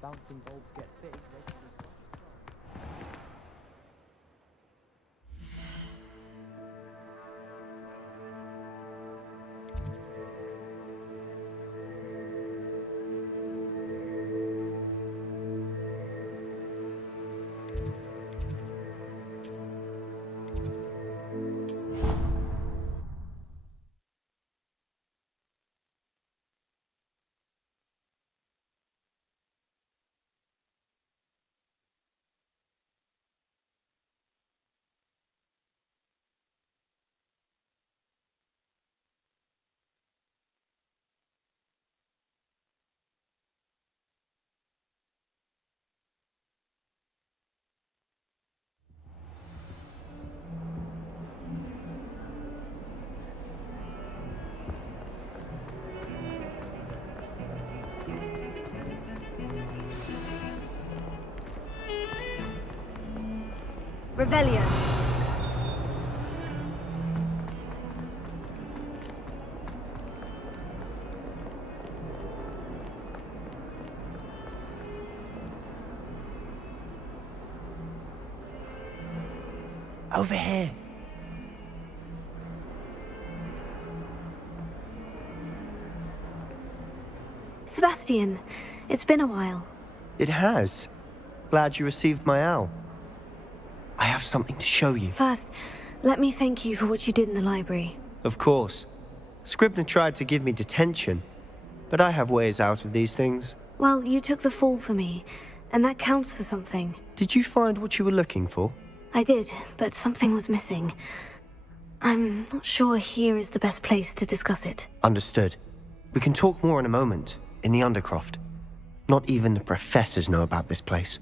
bouncing bulbs get big, they can be Revelio. Over here. Sebastian, it's been a while. It has. Glad you received my owl. I have something to show you. First, let me thank you for what you did in the library. Of course. Scribner tried to give me detention, but I have ways out of these things. Well, you took the fall for me, and that counts for something. Did you find what you were looking for? I did, but something was missing. I'm not sure here is the best place to discuss it. Understood. We can talk more in a moment, in the Undercroft. Not even the professors know about this place.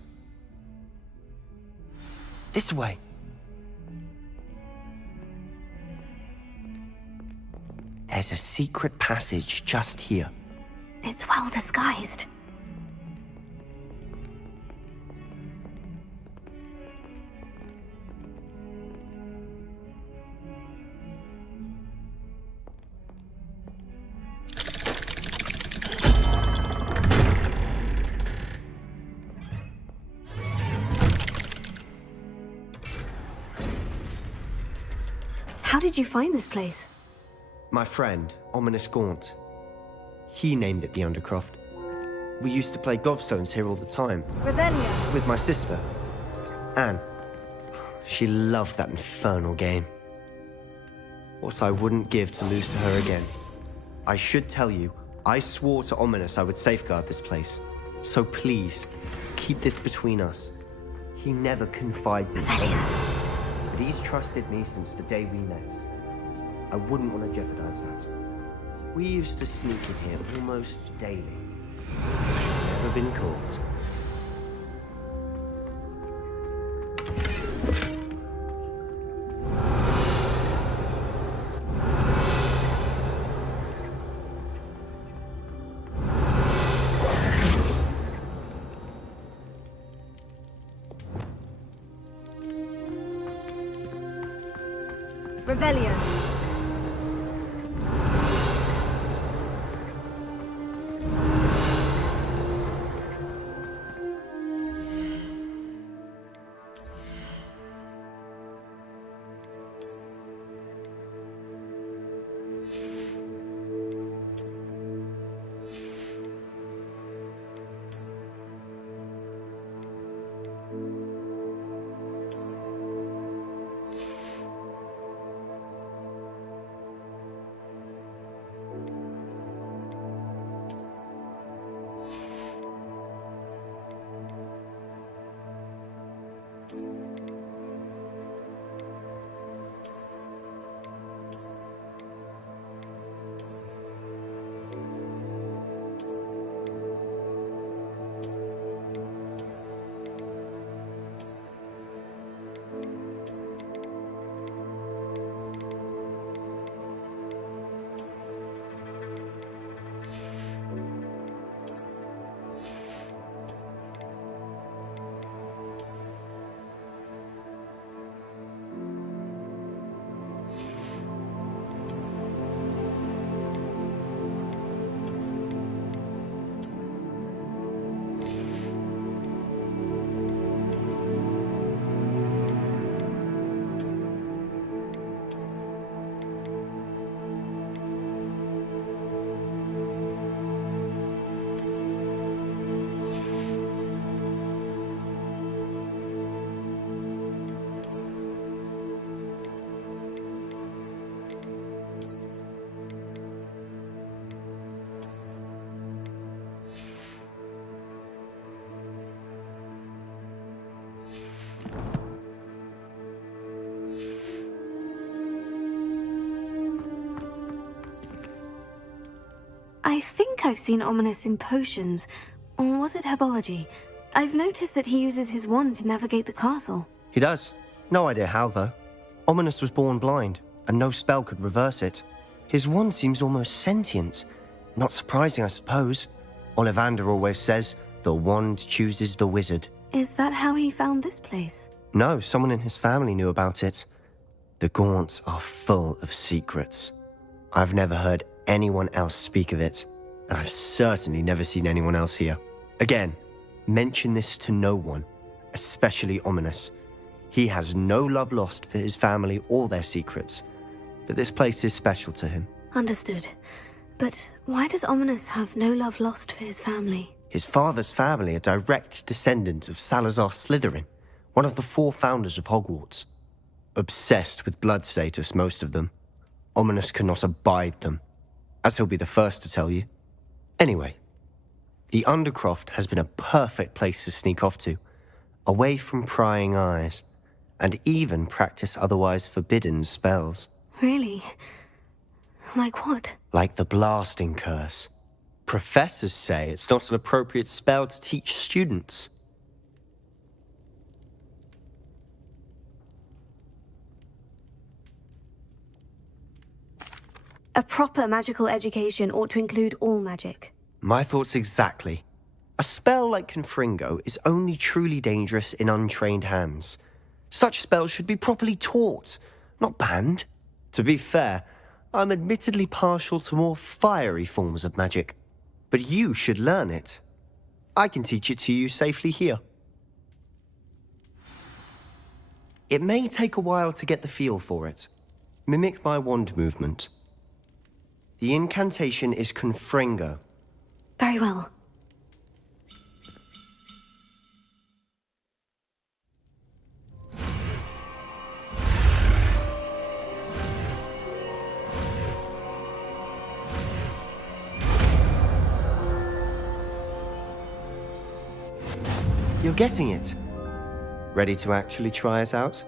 This way. There's a secret passage just here. It's well disguised. How did you find this place? My friend, Ominous Gaunt. He named it the Undercroft. We used to play gobstones here all the time. Revelio. With my sister, Anne. She loved that infernal game. What I wouldn't give to lose to her again. I should tell you, I swore to Ominous I would safeguard this place. So please, keep this between us. He never confides in me. But he's trusted me since the day we met. I wouldn't want to jeopardize that. We used to sneak in here almost daily. Never been caught. Revelio. I've seen Ominous in potions. Or was it herbology? I've noticed that he uses his wand to navigate the castle. He does. No idea how, though. Ominous was born blind, and no spell could reverse it. His wand seems almost sentient. Not surprising, I suppose. Ollivander always says, the wand chooses the wizard. Is that how he found this place? No, someone in his family knew about it. The Gaunts are full of secrets. I've never heard anyone else speak of it, and I've certainly never seen anyone else here. Again, mention this to no one, especially Ominous. He has no love lost for his family or their secrets, but this place is special to him. Understood. But why does Ominous have no love lost for his family? His father's family are direct descendants of Salazar Slytherin, one of the 4 founders of Hogwarts. Obsessed with blood status, most of them. Ominous cannot abide them, as he'll be the first to tell you. Anyway, the Undercroft has been a perfect place to sneak off to, away from prying eyes, and even practice otherwise forbidden spells. Really? Like what? Like the blasting curse. Professors say it's not an appropriate spell to teach students. A proper magical education ought to include all magic. My thoughts exactly. A spell like Confringo is only truly dangerous in untrained hands. Such spells should be properly taught, not banned. To be fair, I'm admittedly partial to more fiery forms of magic. But you should learn it. I can teach it to you safely here. It may take a while to get the feel for it. Mimic my wand movement. The incantation is Confringo. Very well. You're getting it. Ready to actually try it out?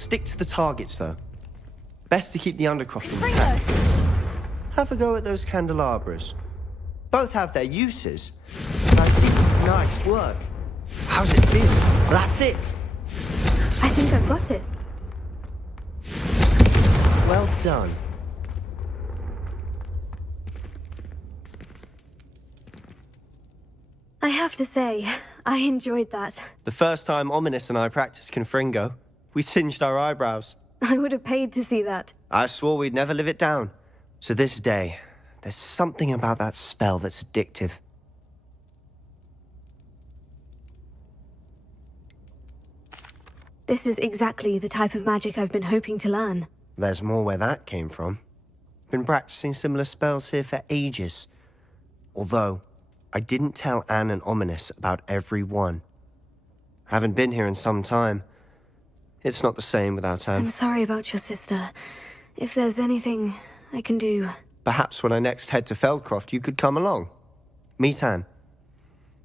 Stick to the targets, though. Best to keep the Undercroft intact. Have a go at those candelabras. Both have their uses. But I think nice work. How's it feel? That's it. I think I've got it. Well done. I have to say, I enjoyed that. The first time Ominous and I practiced Confringo, we singed our eyebrows. I would have paid to see that. I swore we'd never live it down. To this day, there's something about that spell that's addictive. This is exactly the type of magic I've been hoping to learn. There's more where that came from. Been practicing similar spells here for ages. Although, I didn't tell Anne and Ominous about every one. Haven't been here in some time. It's not the same without Anne. I'm sorry about your sister. If there's anything I can do... Perhaps when I next head to Feldcroft, you could come along. Meet Anne.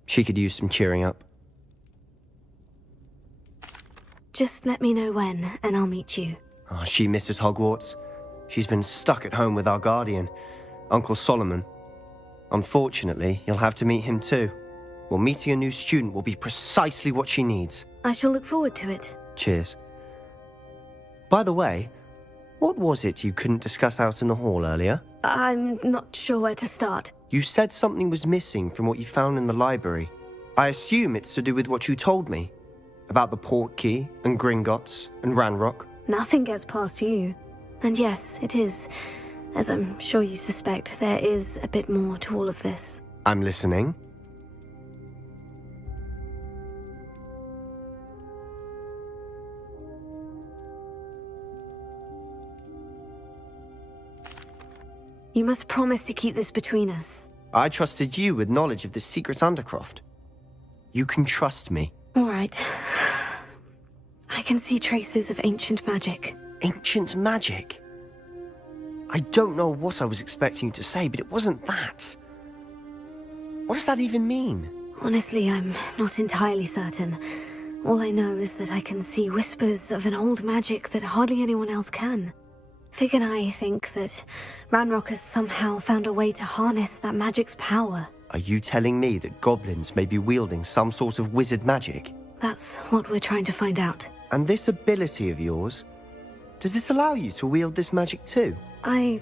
She could use some cheering up. Just let me know when, and I'll meet you. Oh, she misses Hogwarts. She's been stuck at home with our guardian, Uncle Solomon. Unfortunately, you'll have to meet him too. Well, meeting a new student will be precisely what she needs. I shall look forward to it. Cheers. By the way, what was it you couldn't discuss out in the hall earlier? I'm not sure where to start. You said something was missing from what you found in the library. I assume it's to do with what you told me. About the Portkey, and Gringotts, and Ranrock. Nothing gets past you. And yes, it is. As I'm sure you suspect, there is a bit more to all of this. I'm listening. You must promise to keep this between us. I trusted you with knowledge of the secret Undercroft. You can trust me. All right. I can see traces of ancient magic. Ancient magic? I don't know what I was expecting you to say, but it wasn't that. What does that even mean? Honestly, I'm not entirely certain. All I know is that I can see whispers of an old magic that hardly anyone else can. Fig and I think that Ranrock has somehow found a way to harness that magic's power. Are you telling me that goblins may be wielding some sort of wizard magic? That's what we're trying to find out. And this ability of yours, does it allow you to wield this magic too? I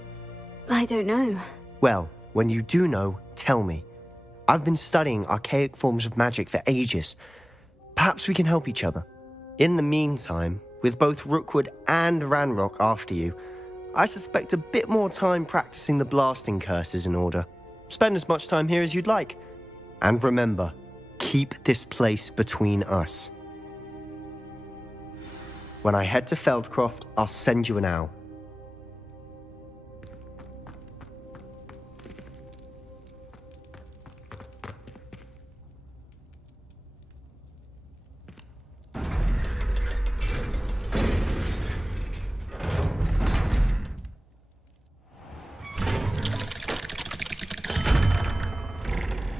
don't know. Well, when you do know, tell me. I've been studying archaic forms of magic for ages. Perhaps we can help each other. In the meantime, with both Rookwood and Ranrock after you, I suspect a bit more time practicing the blasting curses in order. Spend as much time here as you'd like. And remember, keep this place between us. When I head to Feldcroft, I'll send you an owl.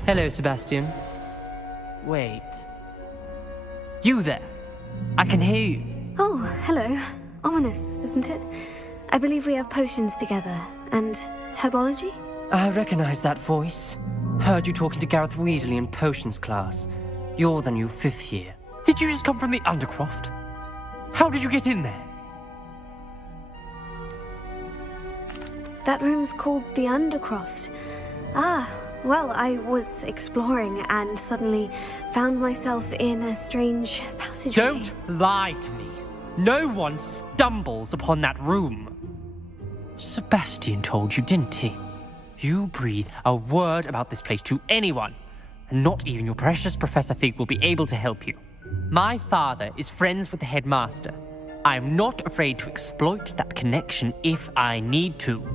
Hello, Sebastian. Wait. You there? I can hear you. Oh, hello. Ominous, isn't it? I believe we have potions together. And herbology? I recognize that voice. Heard you talking to Gareth Weasley in potions class. You're the new 5th year. Did you just come from the Undercroft? How did you get in there? That room's called the Undercroft. Ah, well, I was exploring and suddenly found myself in a strange passageway. Don't lie to me. No one stumbles upon that room. Sebastian told you, didn't he? You breathe a word about this place to anyone, and not even your precious Professor Fig will be able to help you. My father is friends with the headmaster. I am not afraid to exploit that connection if I need to.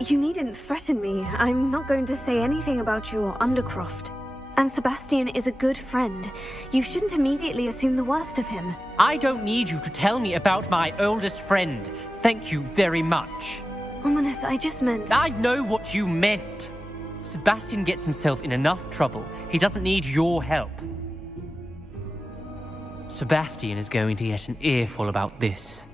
You needn't threaten me. I'm not going to say anything about your Undercroft. And Sebastian is a good friend. You shouldn't immediately assume the worst of him. I don't need you to tell me about my oldest friend. Thank you very much. Ominous, I just meant... I know what you meant. Sebastian gets himself in enough trouble. He doesn't need your help. Sebastian is going to get an earful about this.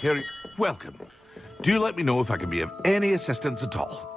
Harry, welcome. Do let me know if I can be of any assistance at all.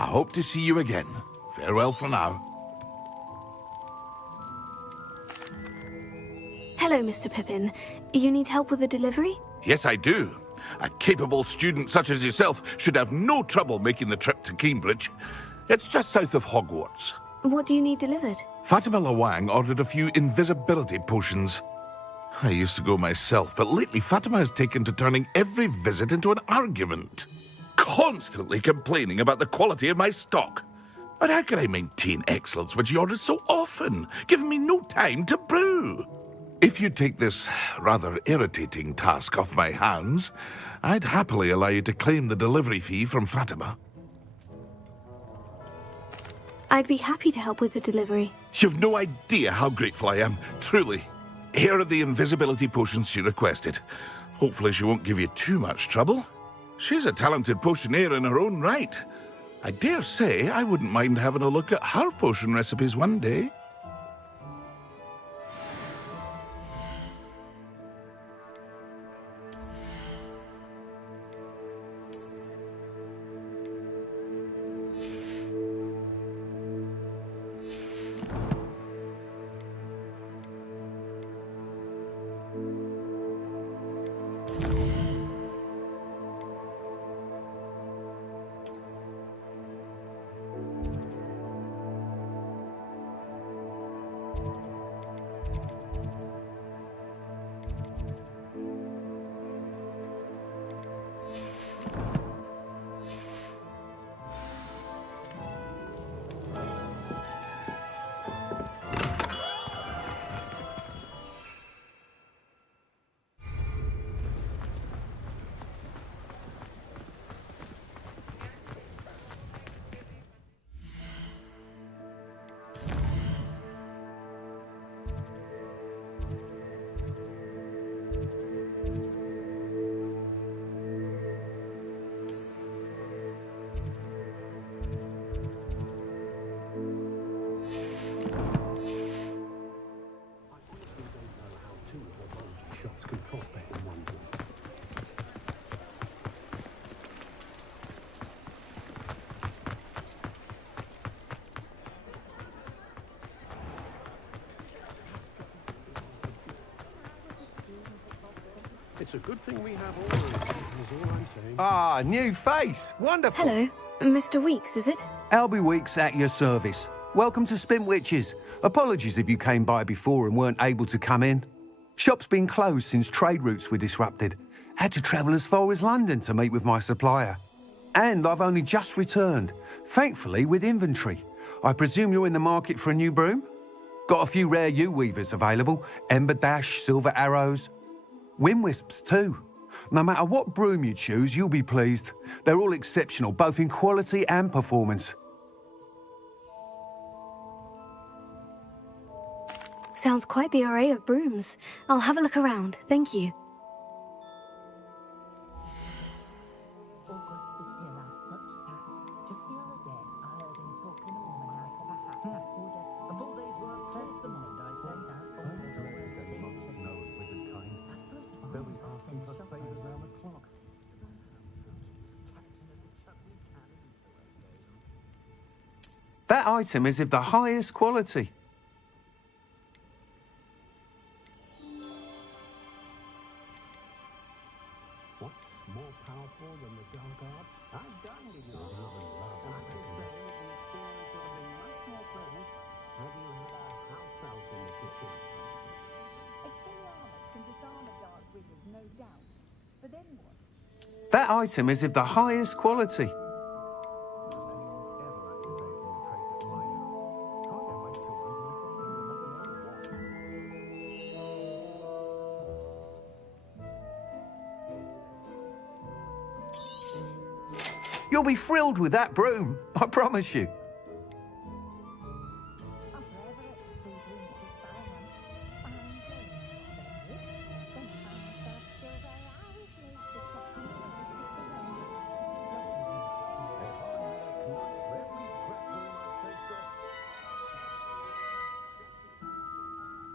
I hope to see you again. Farewell for now. Hello, Mr. Pippin. You need help with the delivery? Yes, I do. A capable student such as yourself should have no trouble making the trip to Cambridge. It's just south of Hogwarts. What do you need delivered? Fatima Lawang ordered a few invisibility potions. I used to go myself, but lately Fatima has taken to turning every visit into an argument. Constantly complaining about the quality of my stock. But how can I maintain excellence when she orders so often, giving me no time to brew? If you take this rather irritating task off my hands, I'd happily allow you to claim the delivery fee from Fatima. I'd be happy to help with the delivery. You've no idea how grateful I am, truly. Here are the invisibility potions she requested. Hopefully she won't give you too much trouble. She's a talented potioneer in her own right. I dare say I wouldn't mind having a look at her potion recipes one day. It's a good thing we have all of it, is all I'm saying. Ah, new face. Wonderful. Hello, Mr. Weeks, is it? Albie Weeks at your service. Welcome to Spintwitches. Apologies if you came by before and weren't able to come in. Shop's been closed since trade routes were disrupted. Had to travel as far as London to meet with my supplier. And I've only just returned, thankfully with inventory. I presume you're in the market for a new broom? Got a few rare U-weavers available. Ember Dash, Silver Arrows. Wind Wisps too. No matter what broom you choose, you'll be pleased. They're all exceptional, both in quality and performance. Sounds quite the array of brooms. I'll have a look around, thank you. That item is of the highest quality. What's more powerful than the dark art? I've done with your love. And I can say the experience would have been much more pleasant had you had a house elf in the kitchen. Expelliarmus can disarm a dark wizard, no doubt. But then what? That item is of the highest quality. You'll be thrilled with that broom, I promise you. I'm forever at the room to find one.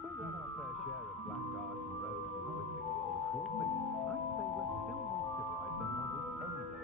We've had our fair share of black art and rogues in the wizarding world, of course, but I'd say we're still more civilized than models any day.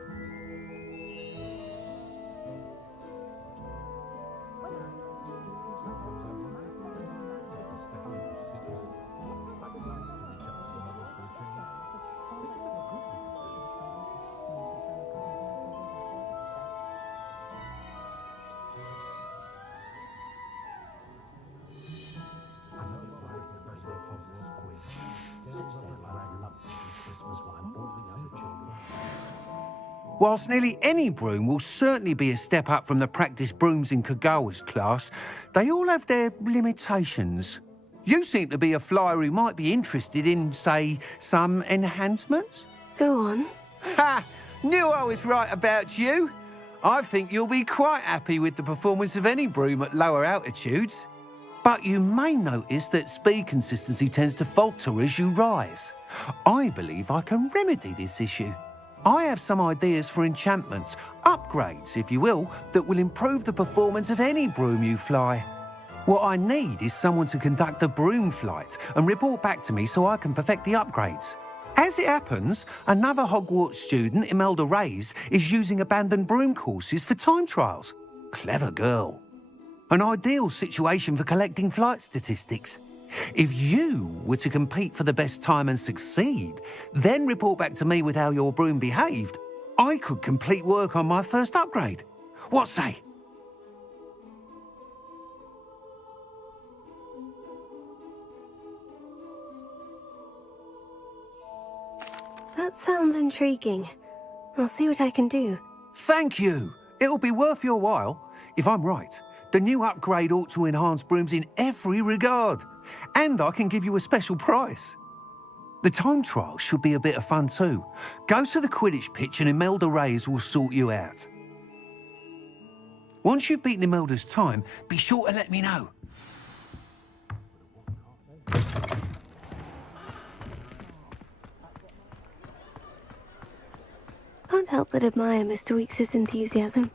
Whilst nearly any broom will certainly be a step up from the practice brooms in Kagawa's class, they all have their limitations. You seem to be a flyer who might be interested in, say, some enhancements? Go on. Ha! Knew I was right about you. I think you'll be quite happy with the performance of any broom at lower altitudes. But you may notice that speed consistency tends to falter as you rise. I believe I can remedy this issue. I have some ideas for enchantments, upgrades, if you will, that will improve the performance of any broom you fly. What I need is someone to conduct a broom flight and report back to me so I can perfect the upgrades. As it happens, another Hogwarts student, Imelda Reyes, is using abandoned broom courses for time trials. Clever girl. An ideal situation for collecting flight statistics. If you were to compete for the best time and succeed, then report back to me with how your broom behaved, I could complete work on my first upgrade. What say? That sounds intriguing. I'll see what I can do. Thank you. It'll be worth your while. If I'm right, the new upgrade ought to enhance brooms in every regard. And I can give you a special price. The time trial should be a bit of fun too. Go to the Quidditch pitch and Imelda Reyes will sort you out. Once you've beaten Imelda's time, be sure to let me know. Can't help but admire Mr. Weeks' enthusiasm.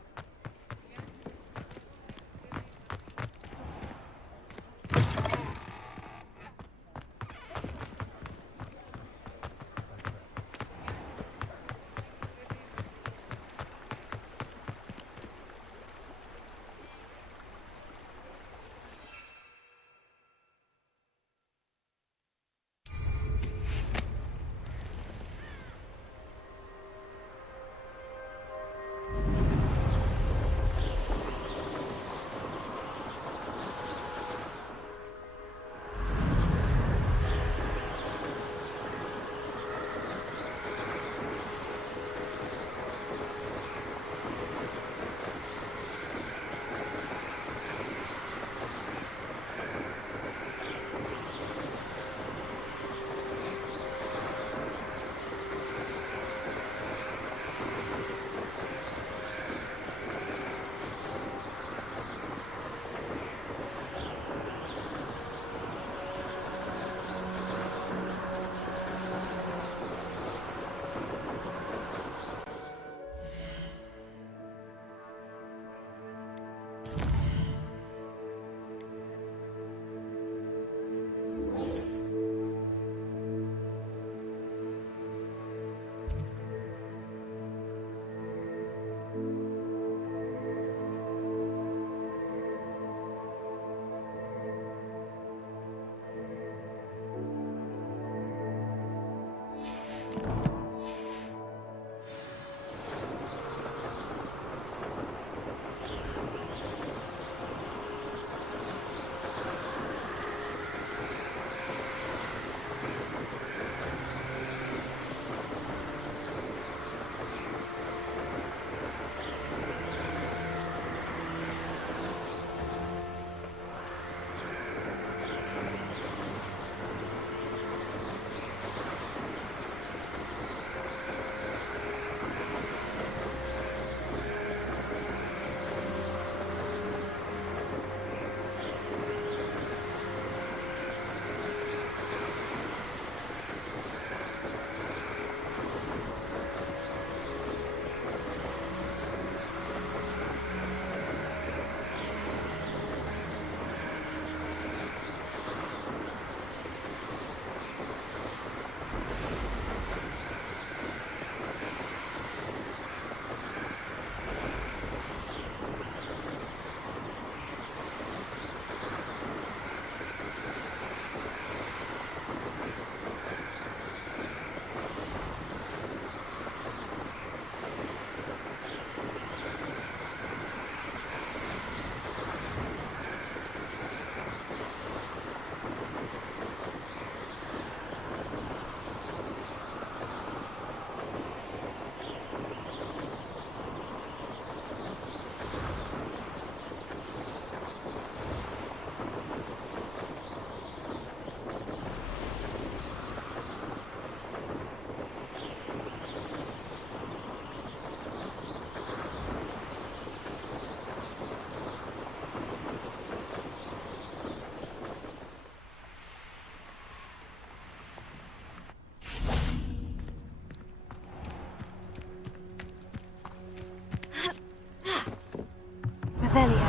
Revelio.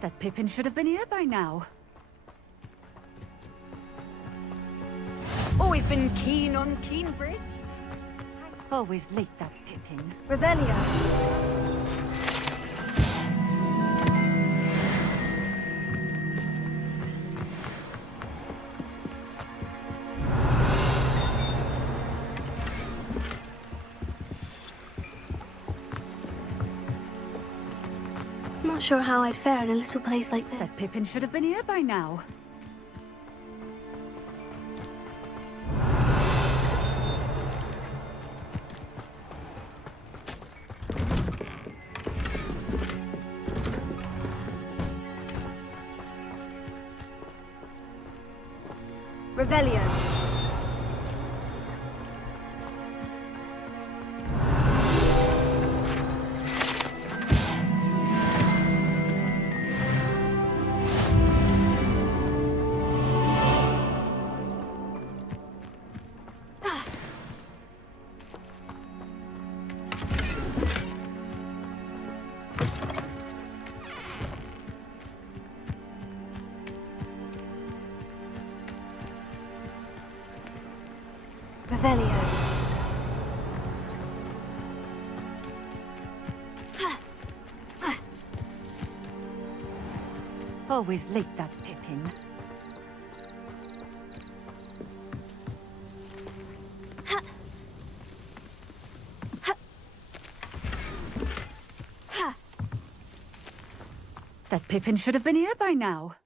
That Pippin should have been here by now. Always been keen on Keenbridge. Always late, that Pippin. Revelio. Not sure how I'd fare in a little place like this. That Pippin should have been here by now. Revelio. Revelio. Always late, that Pippin. That Pippin should have been here by now.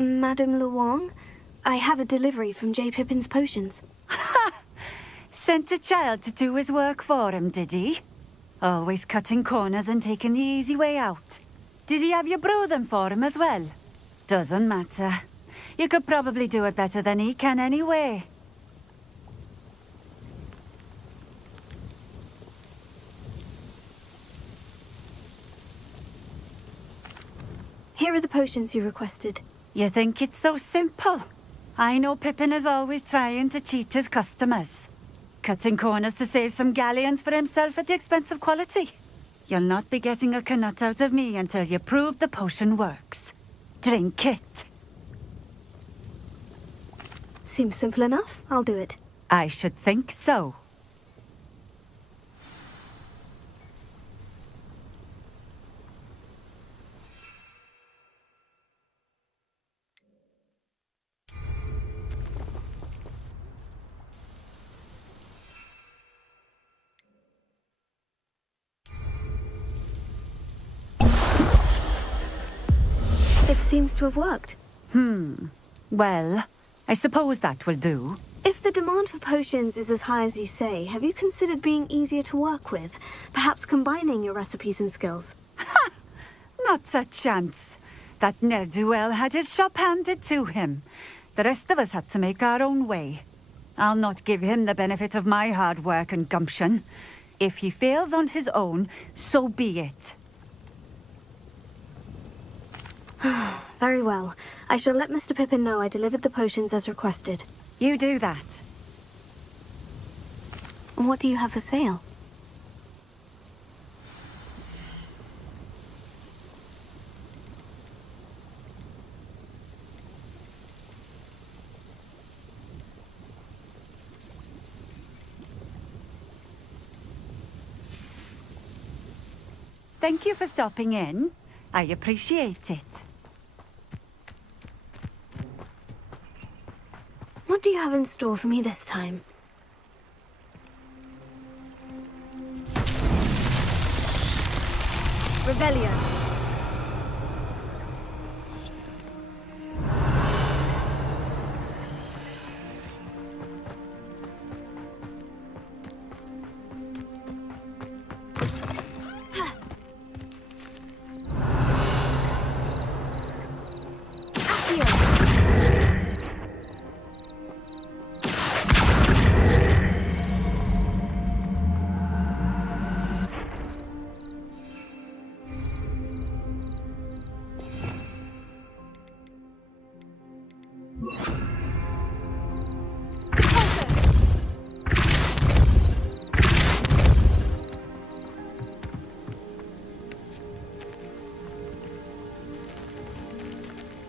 Madame Luong, I have a delivery from J. Pippin's potions. Sent a child to do his work for him, did he? Always cutting corners and taking the easy way out. Did he have you brew them for him as well? Doesn't matter. You could probably do it better than he can anyway. Here are the potions you requested. You think it's so simple? I know Pippin is always trying to cheat his customers. Cutting corners to save some galleons for himself at the expense of quality. You'll not be getting a canut out of me until you prove the potion works. Drink it. Seems simple enough. I'll do it. I should think so. It seems to have worked. Well, I suppose that will do. If the demand for potions is as high as you say, have you considered being easier to work with? Perhaps combining your recipes and skills? Not a chance. That ne'er-do-well had his shop handed to him. The rest of us had to make our own way. I'll not give him the benefit of my hard work and gumption. If he fails on his own, so be it. Very well. I shall let Mr. Pippin know I delivered the potions as requested. You do that. And what do you have for sale? Thank you for stopping in. I appreciate it. What do you have in store for me this time? Revelio.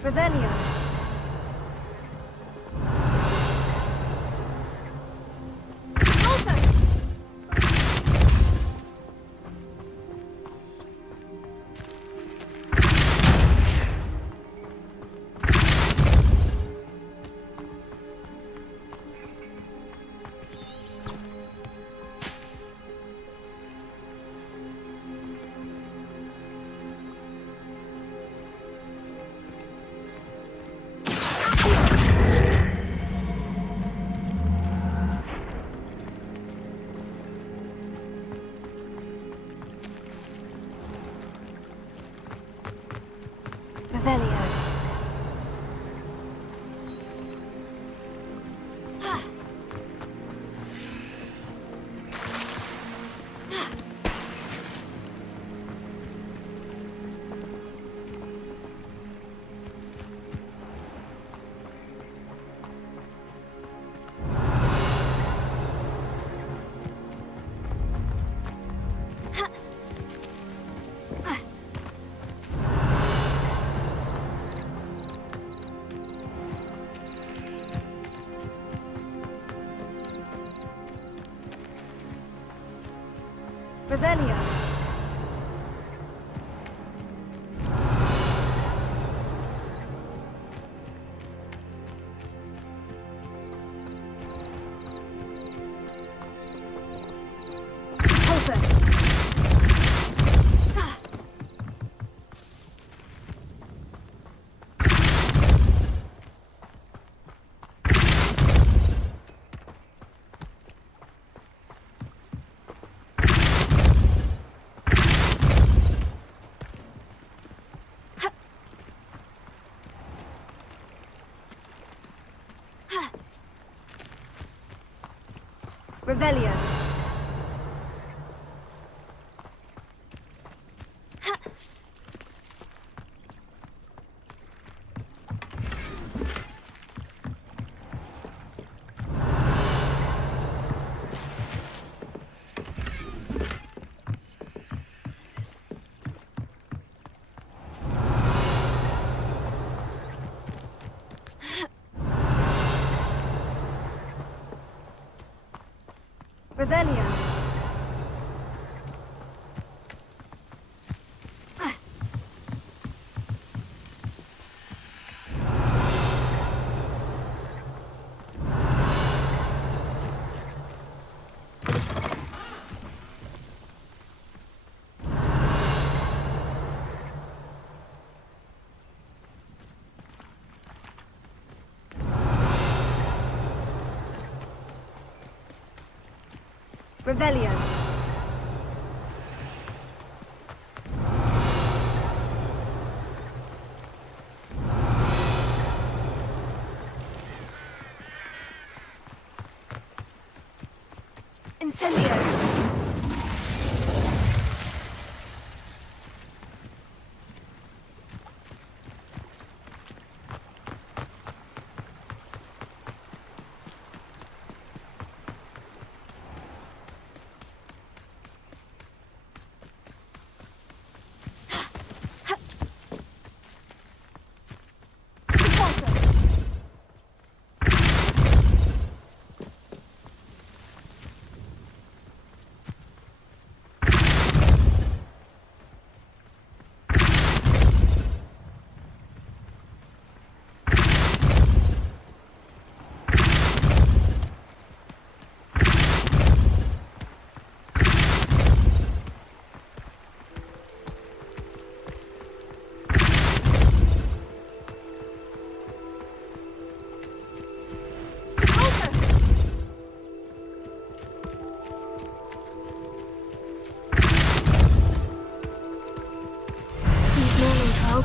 Revelio. Revelio. Revelio. Repulsor. Revelio. Revelio. Revelio. Incendio.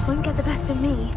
won't get the best of me.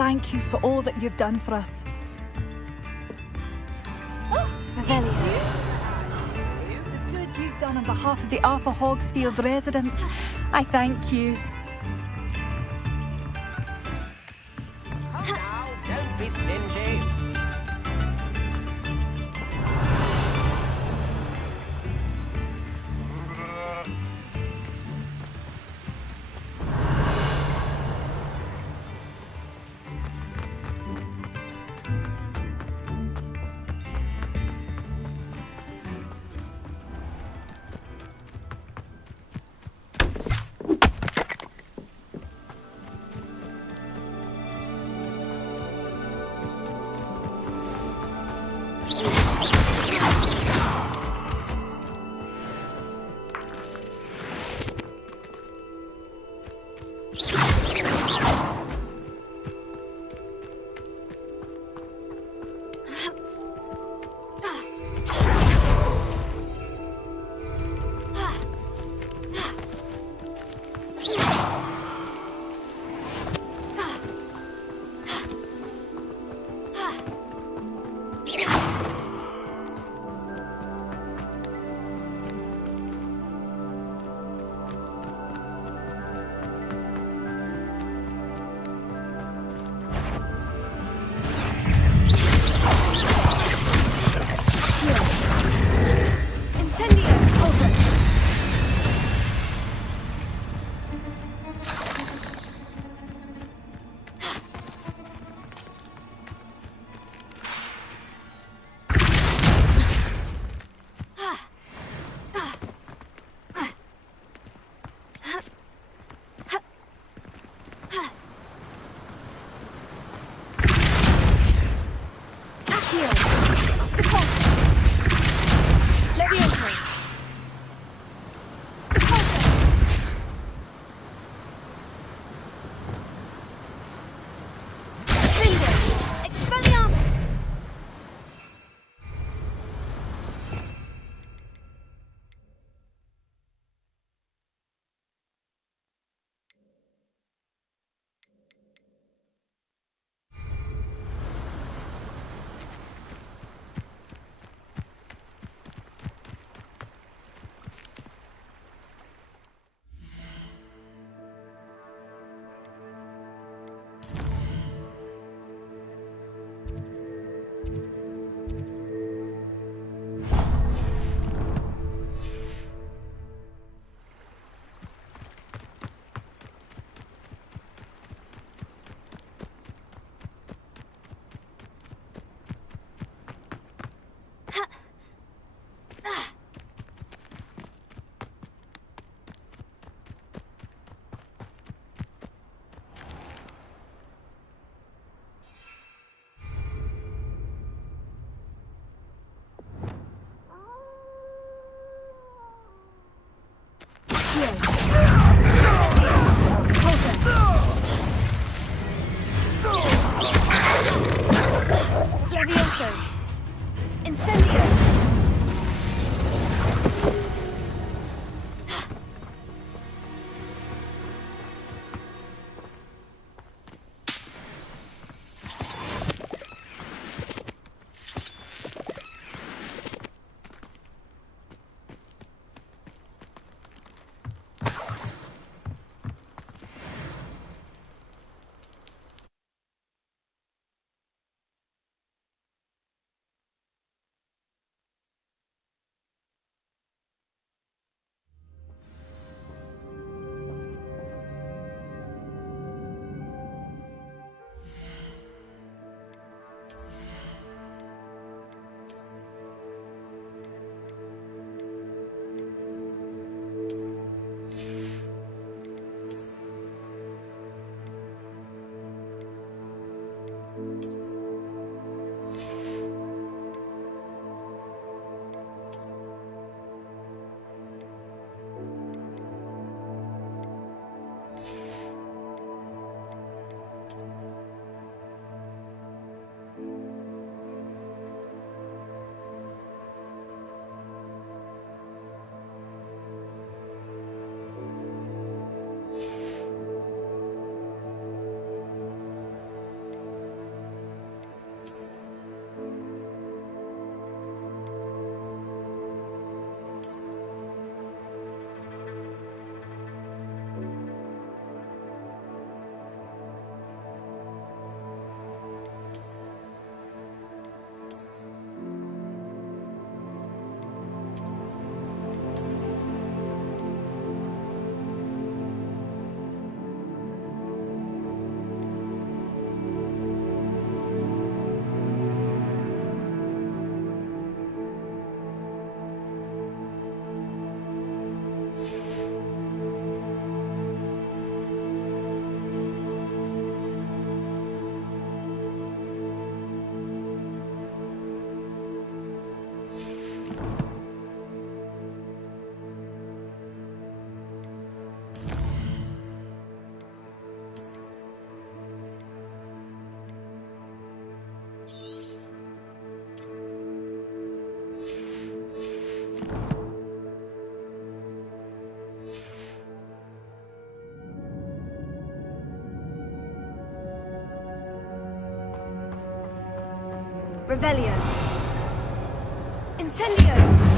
Thank you for all that you've done for us. Revelio. It's good you've got done on behalf of the Upper Hogsfield residents. I thank you. Come now, don't be stingy. Revelio. Incendio.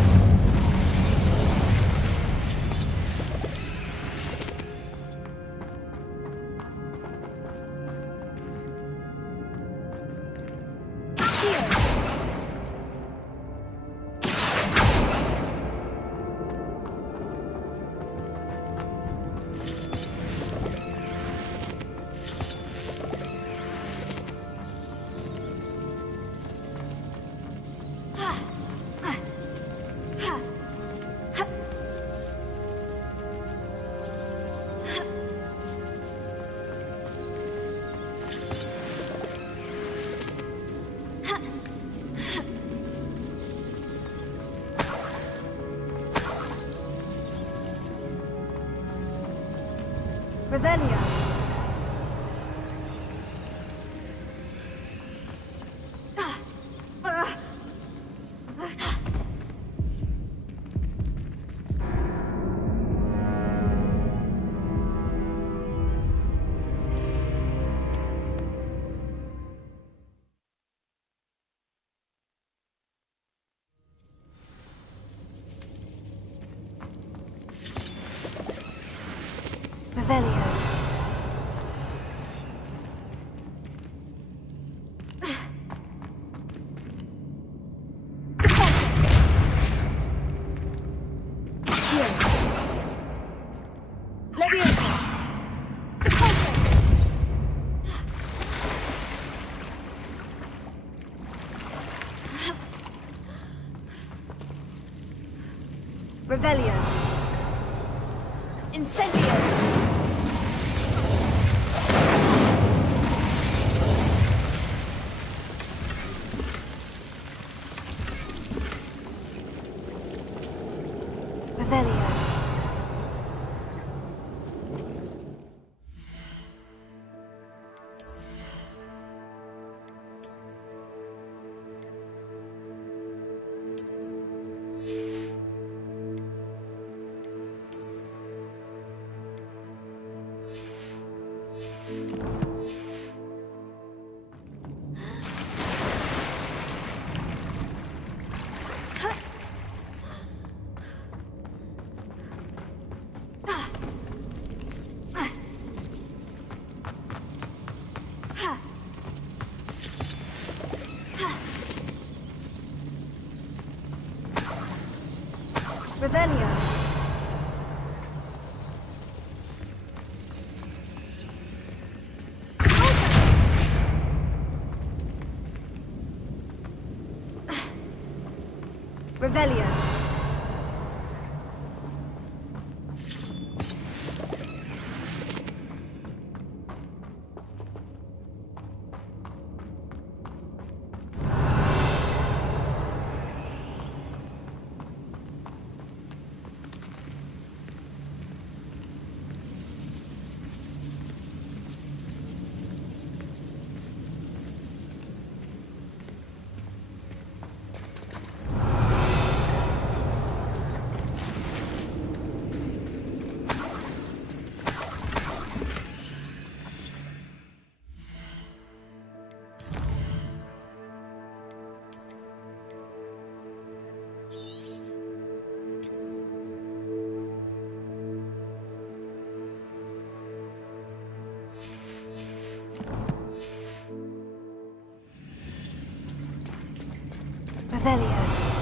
Revelio. Revelio. Revelio. Incendio. Revelio. Revelio. Revelio. Revelio.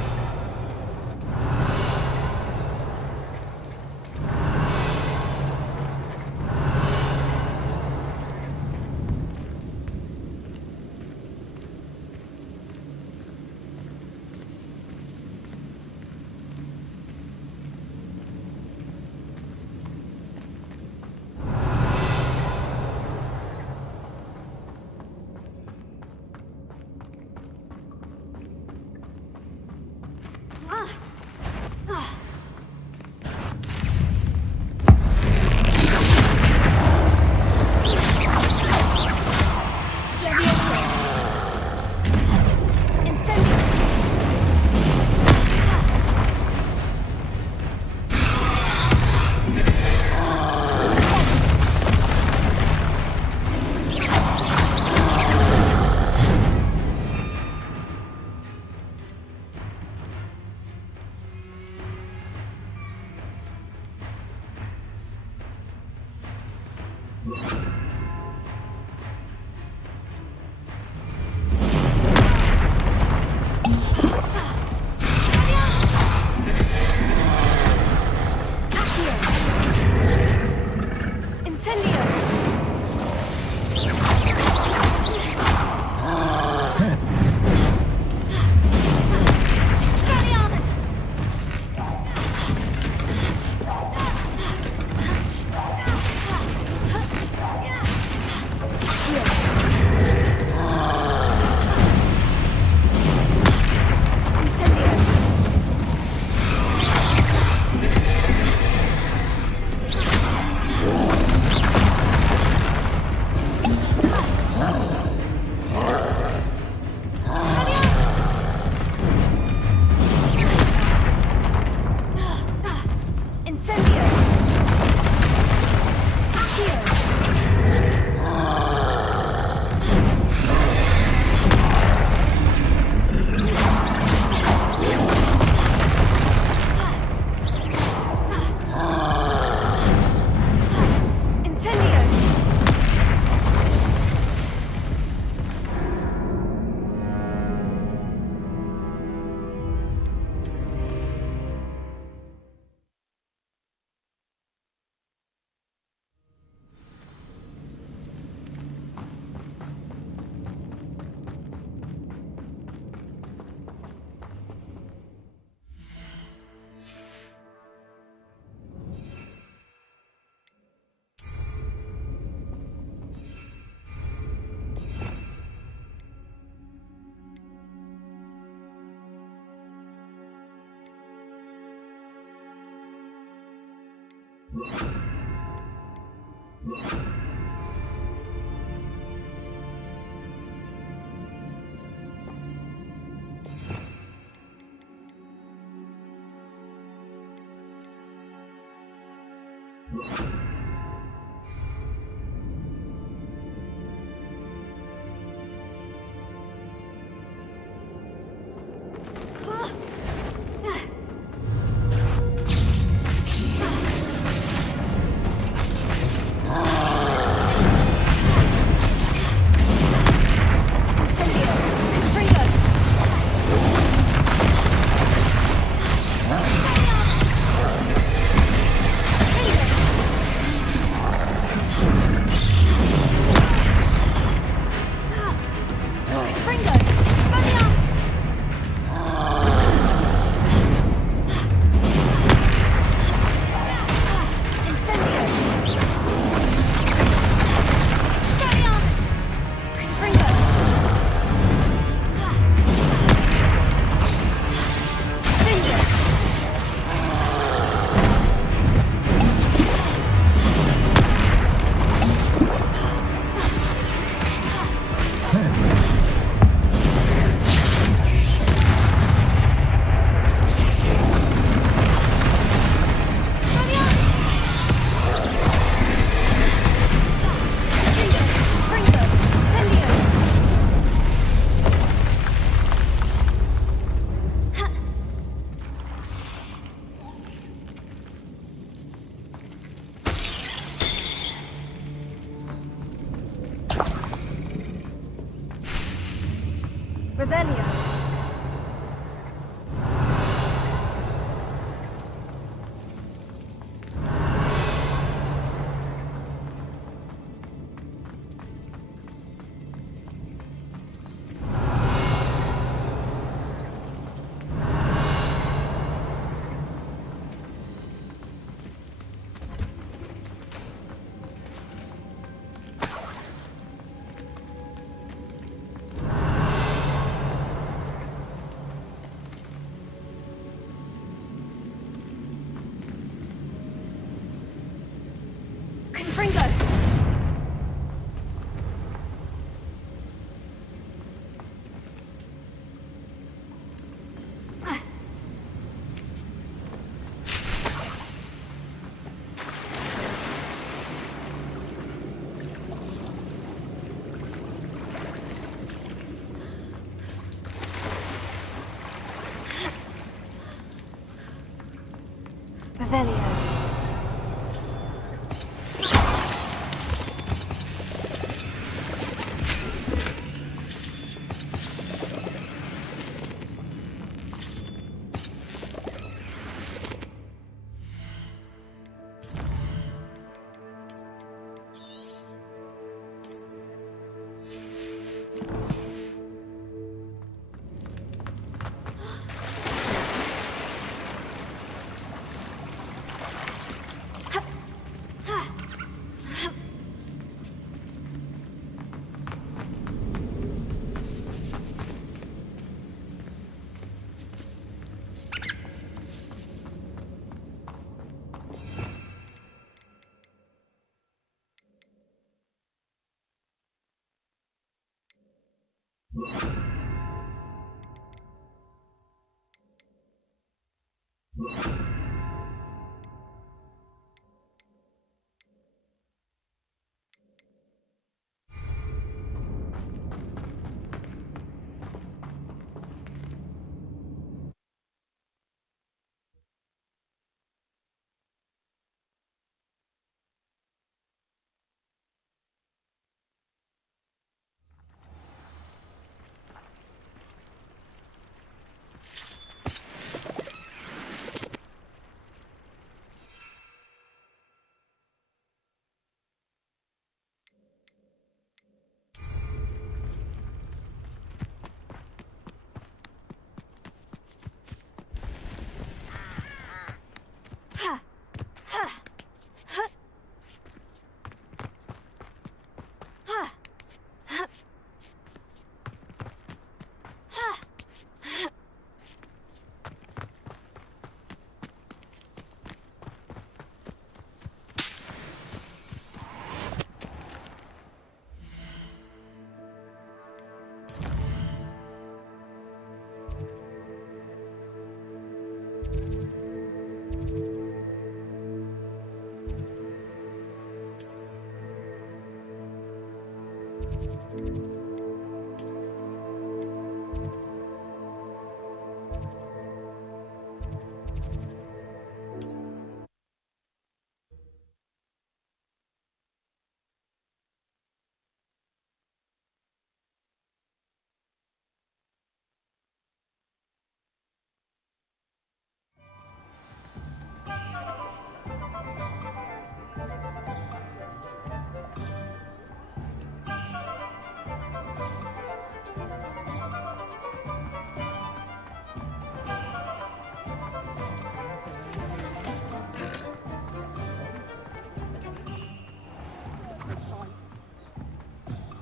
Revelio.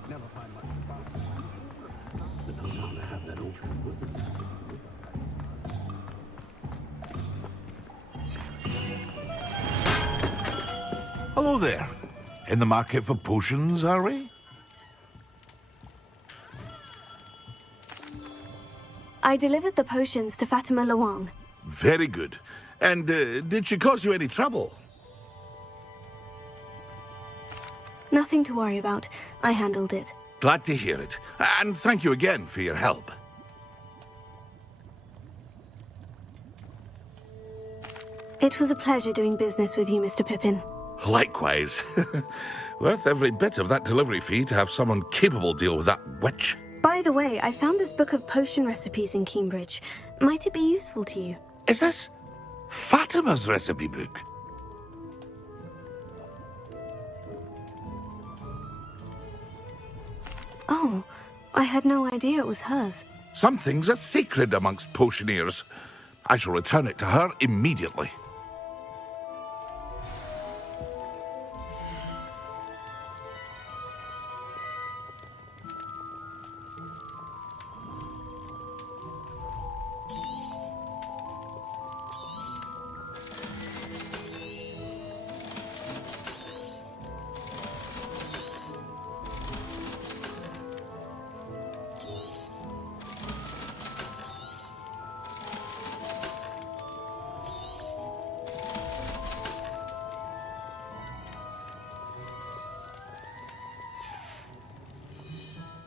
Never find much fun. But don't know to have that ocean with it. Hello there. In the market for potions, are we? I delivered the potions to Fatima Luang. Very good. And did she cause you any trouble? Nothing to worry about. I handled it. Glad to hear it. And thank you again for your help. It was a pleasure doing business with you, Mr. Pippin. Likewise. Worth every bit of that delivery fee to have someone capable deal with that witch. By the way, I found this book of potion recipes in Cambridge. Might it be useful to you? Is this Fatima's recipe book? Oh, I had no idea it was hers. Some things are sacred amongst potioneers. I shall return it to her immediately.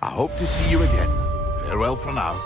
I hope to see you again. Farewell for now.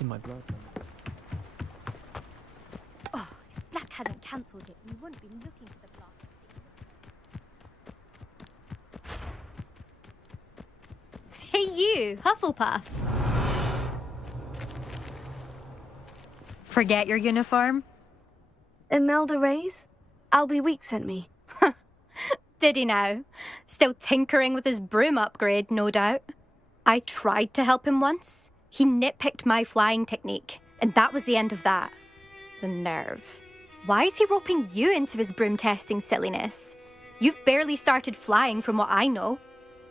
in my blood. Oh, if Black hadn't cancelled it, we wouldn't be looking for the block. Hey you, Hufflepuff. Forget your uniform? Imelda Reyes? Albie Week sent me. Did he now? Still tinkering with his broom upgrade, no doubt. I tried to help him once. He nitpicked my flying technique, and that was the end of that. The nerve. Why is he roping you into his broom testing silliness? You've barely started flying from what I know.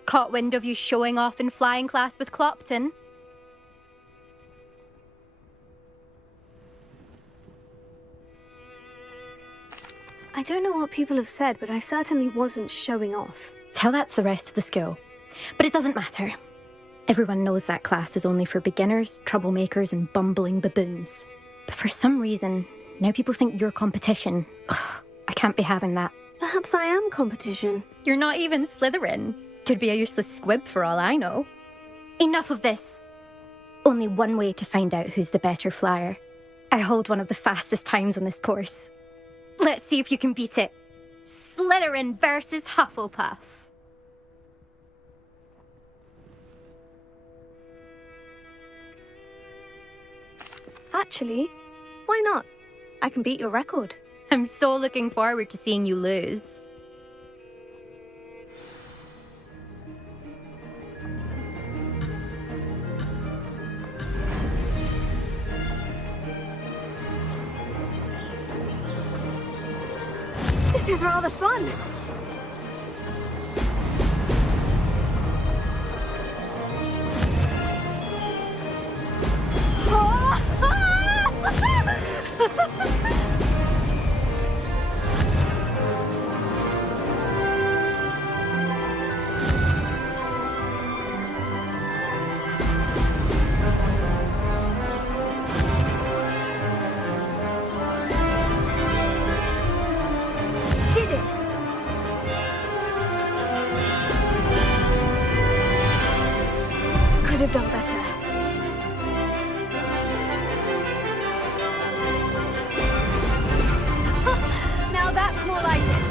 Caught wind of you showing off in flying class with Clopton. I don't know what people have said, but I certainly wasn't showing off. Tell that to the rest of the school. But it doesn't matter. Everyone knows that class is only for beginners, troublemakers, and bumbling baboons. But for some reason, now people think you're competition. Ugh, I can't be having that. Perhaps I am competition. You're not even Slytherin. Could be a useless squib for all I know. Enough of this. Only one way to find out who's the better flyer. I hold one of the fastest times on this course. Let's see if you can beat it. Slytherin versus Hufflepuff. Actually, why not? I can beat your record. I'm so looking forward to seeing you lose. This is rather fun. Did it! Could have done better. Now that's more like it.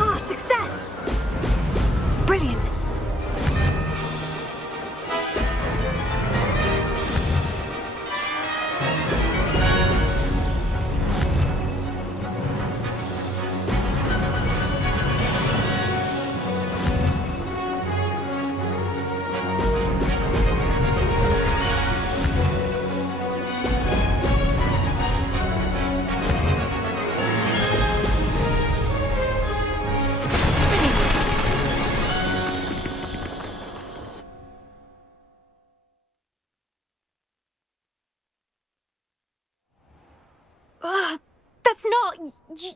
Ah, success! Brilliant. Ugh, that's not...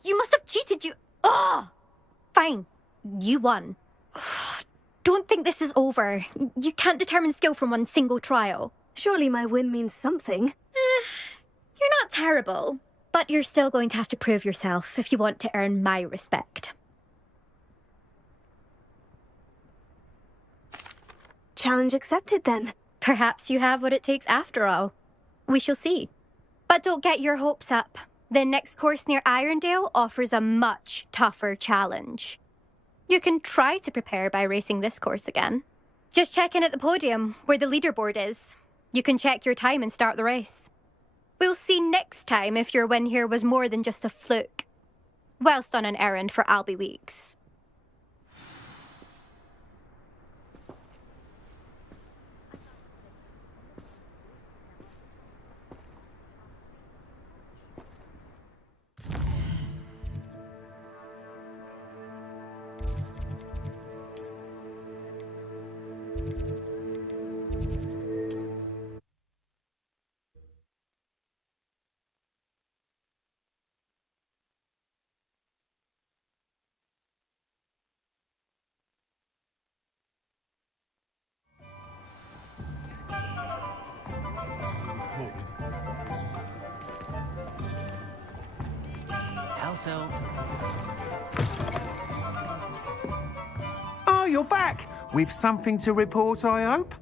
You must have cheated, you... Ugh! Fine. You won. Ugh, don't think this is over. You can't determine skill from one single trial. Surely my win means something. You're not terrible, but you're still going to have to prove yourself if you want to earn my respect. Challenge accepted then. Perhaps you have what it takes after all. We shall see. But don't get your hopes up. The next course near Irondale offers a much tougher challenge. You can try to prepare by racing this course again. Just check in at the podium, where the leaderboard is. You can check your time and start the race. We'll see next time if your win here was more than just a fluke. Whilst on an errand for Albie Weeks. myself. Oh, you're back! With something to report, I hope?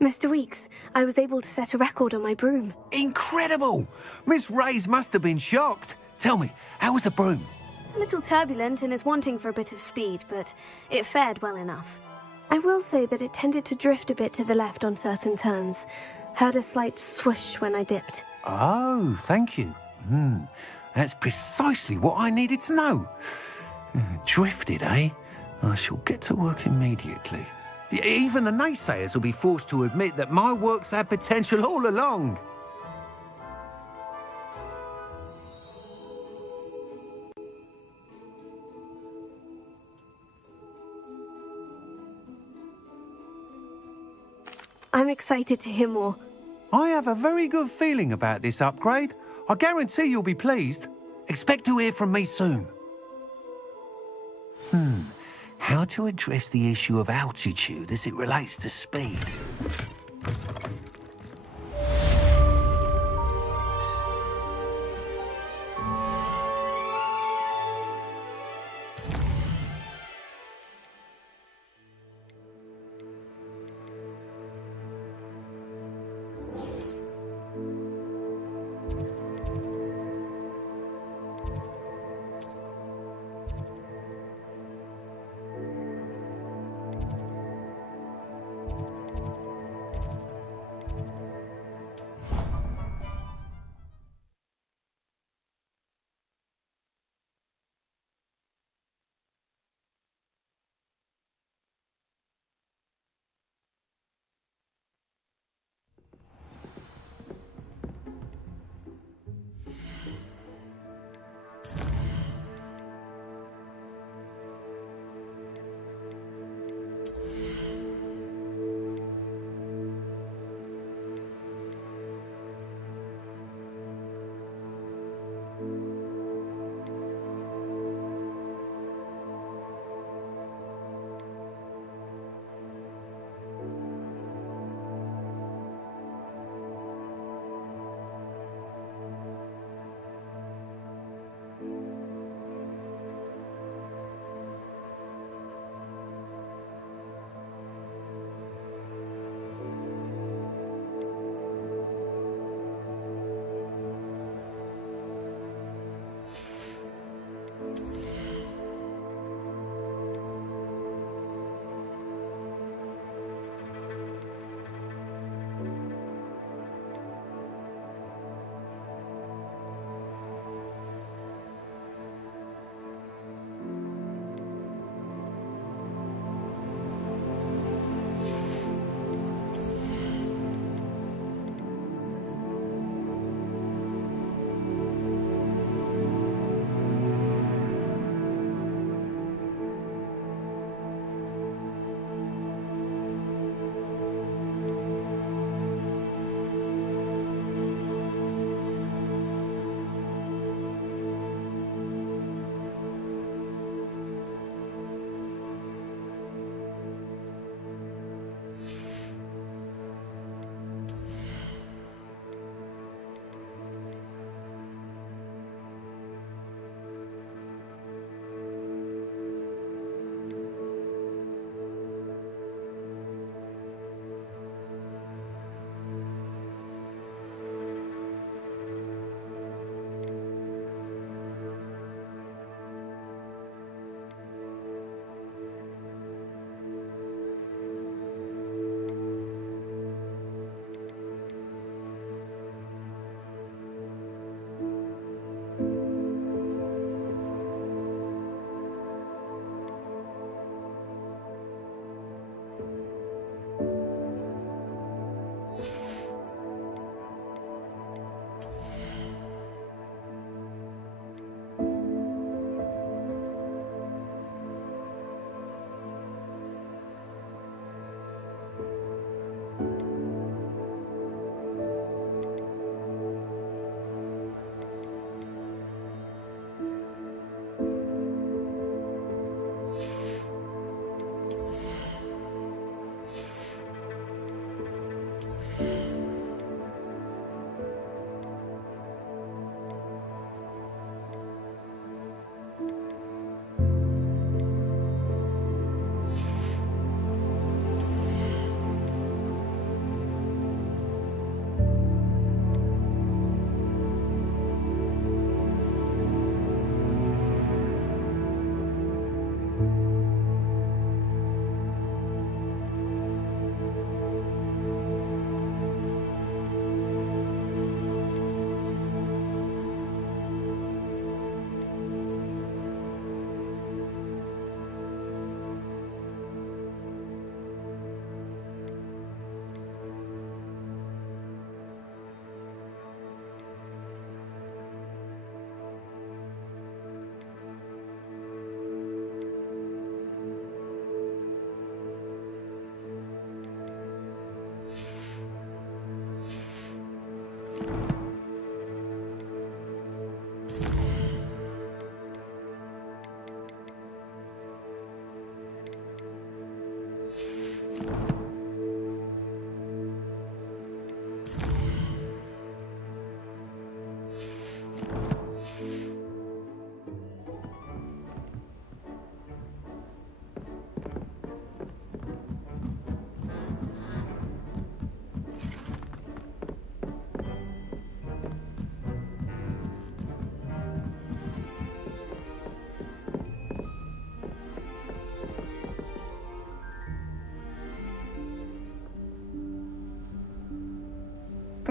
Mr. Weeks, I was able to set a record on my broom. Incredible! Miss Reyes must have been shocked. Tell me, how was the broom? A little turbulent and is wanting for a bit of speed, but it fared well enough. I will say that it tended to drift a bit to the left on certain turns. Heard a slight swoosh when I dipped. Oh, thank you. That's precisely what I needed to know. Drifted, eh? I shall get to work immediately. Even the naysayers will be forced to admit that my work's had potential all along. I'm excited to hear more. I have a very good feeling about this upgrade. I guarantee you'll be pleased. Expect to hear from me soon. How to address the issue of altitude as it relates to speed?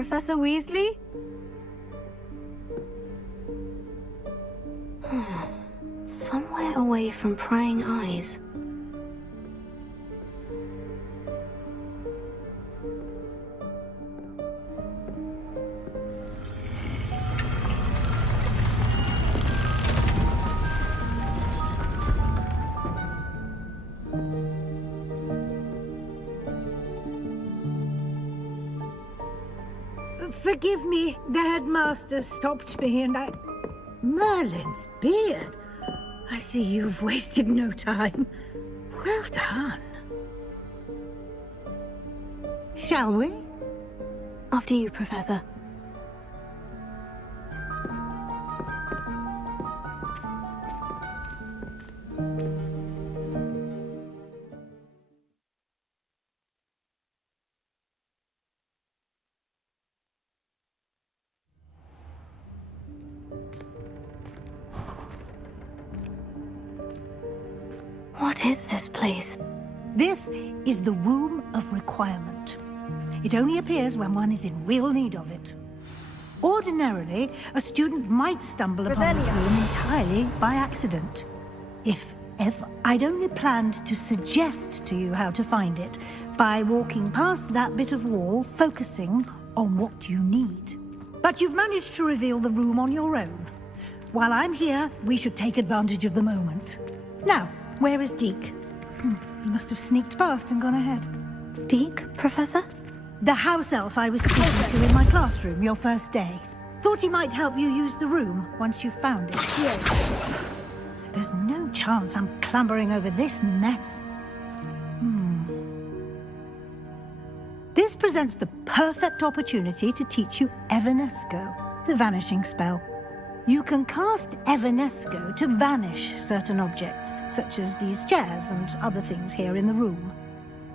Professor Weasley? Somewhere away from prying eyes. Forgive me, the headmaster stopped me and I... Merlin's beard. I see you've wasted no time. Well done. Shall we? After you, Professor. What is this place? This is the Room of Requirement. It only appears when one is in real need of it. Ordinarily, a student might stumble upon this room entirely by accident. If ever. I'd only planned to suggest to you how to find it by walking past that bit of wall, focusing on what you need. But you've managed to reveal the room on your own. While I'm here, we should take advantage of the moment. Now, where is Deke? He must have sneaked past and gone ahead. Deke, Professor? The house elf I was speaking to in my classroom your first day. Thought he might help you use the room once you've found it. There's no chance I'm clambering over this mess. This presents the perfect opportunity to teach you Evanesco, the vanishing spell. You can cast Evanesco to vanish certain objects, such as these chairs and other things here in the room.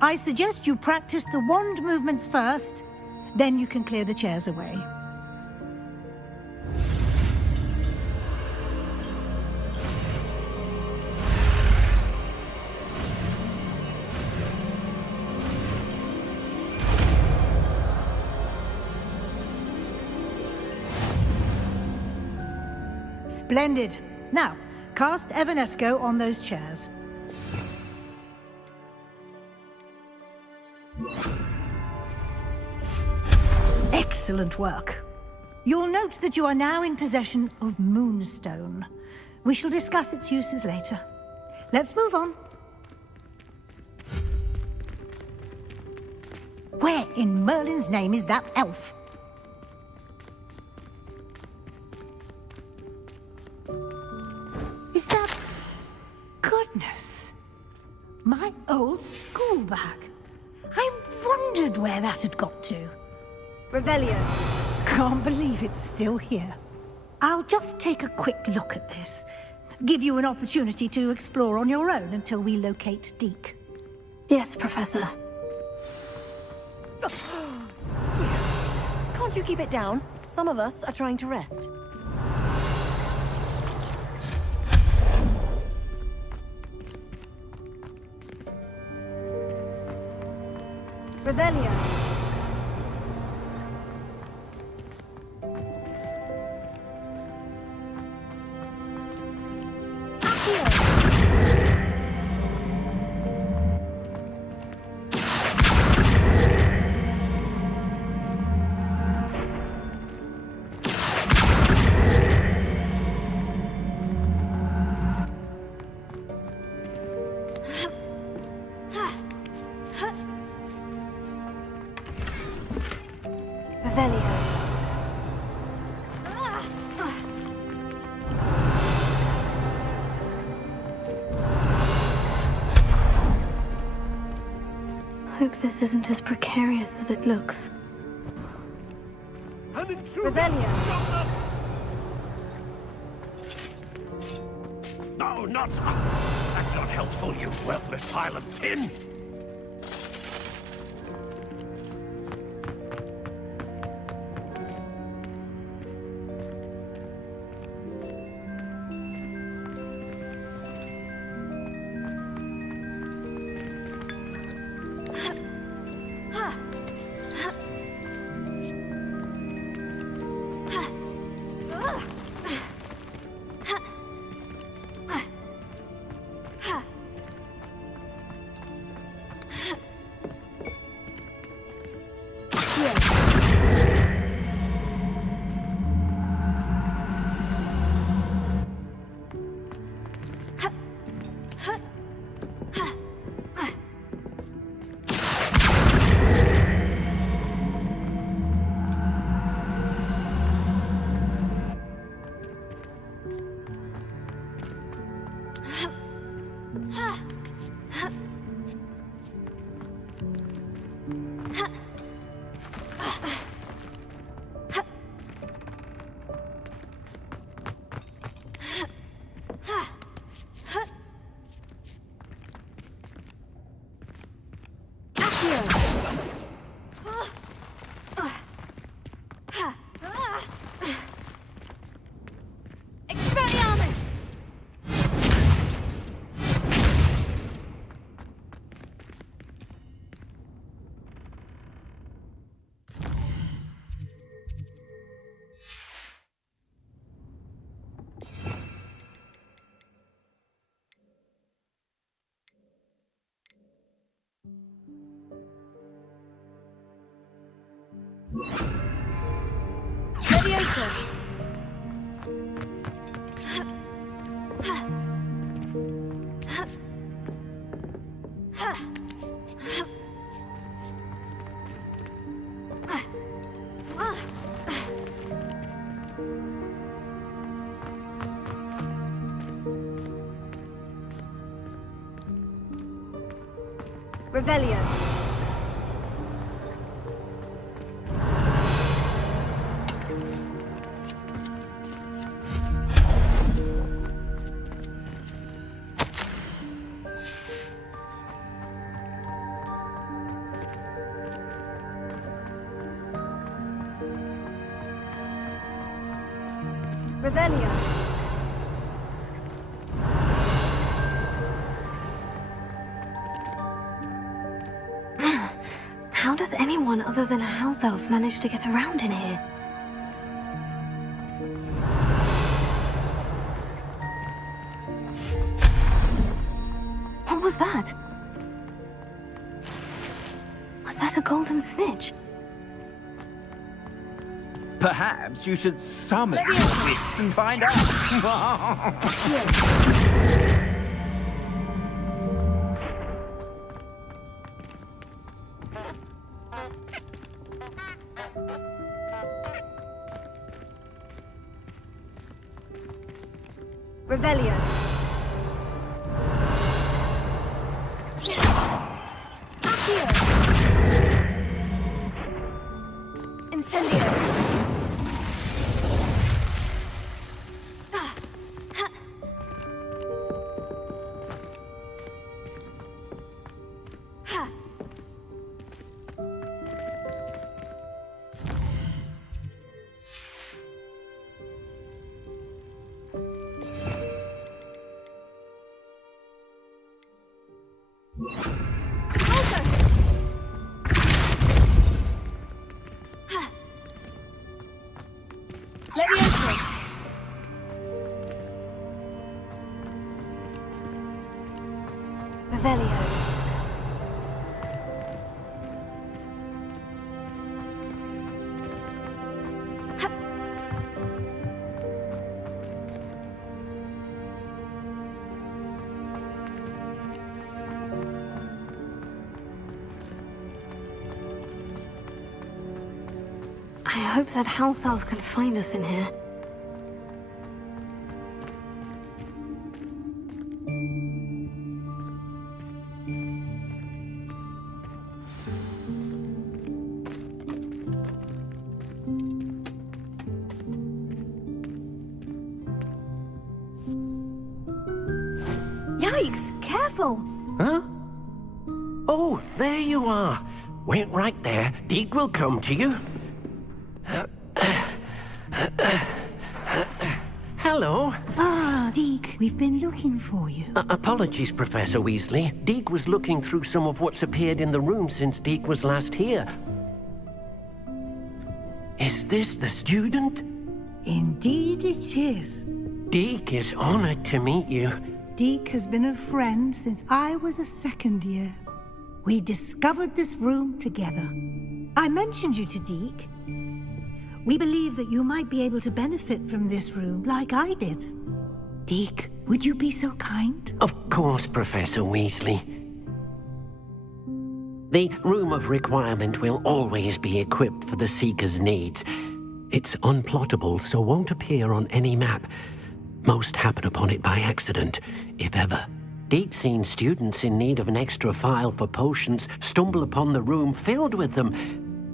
I suggest you practice the wand movements first, then you can clear the chairs away. Splendid. Now, cast Evanesco on those chairs. Excellent work. You'll note that you are now in possession of Moonstone. We shall discuss its uses later. Let's move on. Where in Merlin's name is that elf? Is that... Goodness. My old school bag. I wondered where that had got to. Revelio. Can't believe it's still here. I'll just take a quick look at this. Give you an opportunity to explore on your own until we locate Deke. Yes, Professor. Dear, can't you keep it down? Some of us are trying to rest. Revelio. Hope this isn't as precarious as it looks. An intruder! Revelio. Stop them! No, not... That's not helpful, you worthless pile of tin! Expelliarmus! Leviosa! Revelio. Revelio. How does anyone other than a house elf manage to get around in here? What was that? Was that a golden snitch? Perhaps you should summon your wits and find out. Revelio. Accio. Incendio. Leviosa. Revelio. I hope that house elf can find us in here. Yikes! Careful! Huh? Oh, there you are. Wait right there. Deke will come to you. Hello. Ah, Deke, we've been looking for you. Apologies, Professor Weasley. Deke was looking through some of what's appeared in the room since Deke was last here. Is this the student? Indeed it is. Deke is honored to meet you. Deke has been a friend since I was a second year. We discovered this room together. I mentioned you to Deke. We believe that you might be able to benefit from this room like I did. Deke, would you be so kind? Of course, Professor Weasley. The Room of Requirement will always be equipped for the Seeker's needs. It's unplottable, so won't appear on any map. Most happen upon it by accident, if ever. Deke's seen students in need of an extra file for potions stumble upon the room filled with them.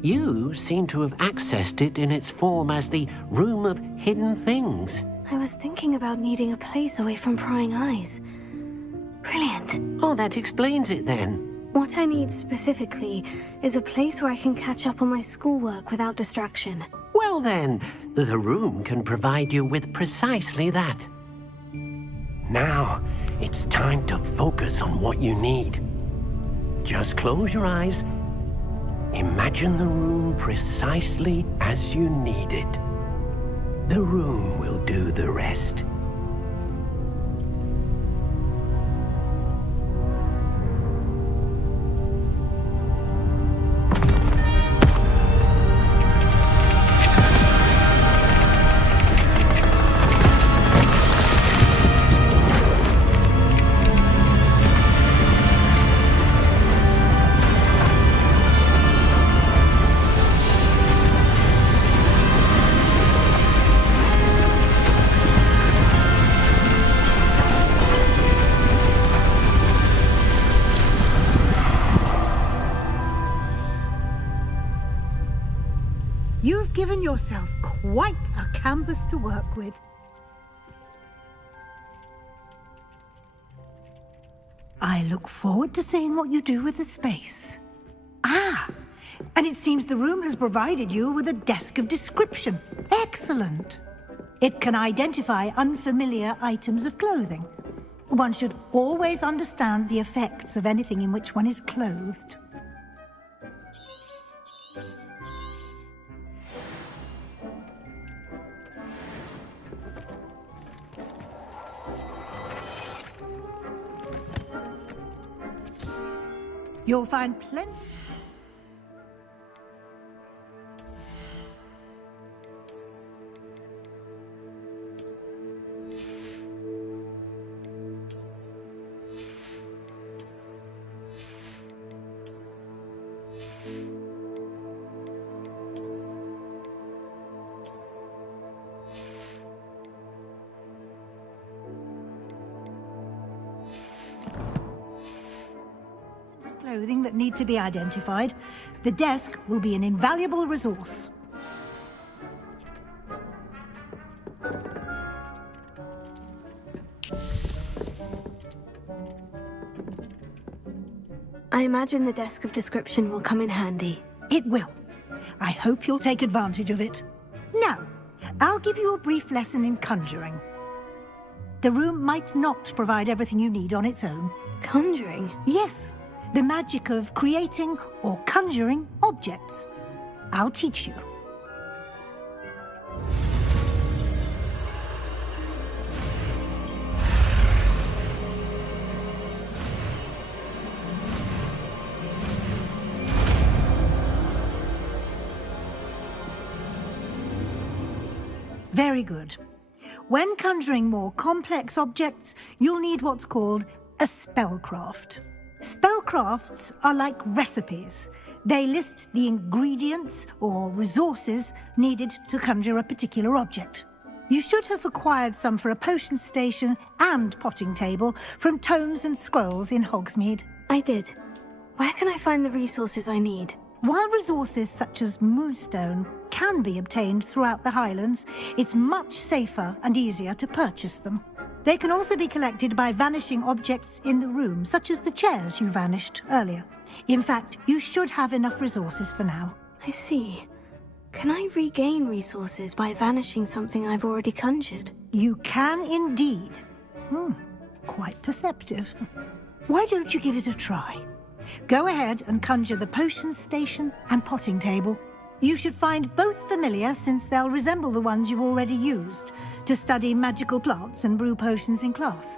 You seem to have accessed it in its form as the Room of Hidden Things. I was thinking about needing a place away from prying eyes. Brilliant. Oh, that explains it then. What I need specifically is a place where I can catch up on my schoolwork without distraction. Well then, The room can provide you with precisely that. Now, it's time to focus on what you need. Just close your eyes. Imagine the room precisely as you need it. The room will do the rest. You've given yourself quite a canvas to work with. I look forward to seeing what you do with the space. Ah, and it seems the room has provided you with a desk of description. Excellent. It can identify unfamiliar items of clothing. One should always understand the effects of anything in which one is clothed. You'll find plenty. Clothing that need to be identified. The desk will be an invaluable resource. I imagine the desk of description will come in handy. It will. I hope you'll take advantage of it. Now, I'll give you a brief lesson in conjuring. The room might not provide everything you need on its own. Conjuring? Yes. The magic of creating or conjuring objects. I'll teach you. Very good. When conjuring more complex objects, you'll need what's called a spellcraft. Spellcrafts are like recipes. They list the ingredients or resources needed to conjure a particular object. You should have acquired some for a potion station and potting table from tomes and scrolls in Hogsmeade. I did. Where can I find the resources I need? While resources such as moonstone can be obtained throughout the Highlands, it's much safer and easier to purchase them. They can also be collected by vanishing objects in the room, such as the chairs you vanished earlier. In fact, you should have enough resources for now. I see. Can I regain resources by vanishing something I've already conjured? You can indeed. Quite perceptive. Why don't you give it a try? Go ahead and conjure the potion station and potting table. You should find both familiar, since they'll resemble the ones you've already used to study magical plants and brew potions in class.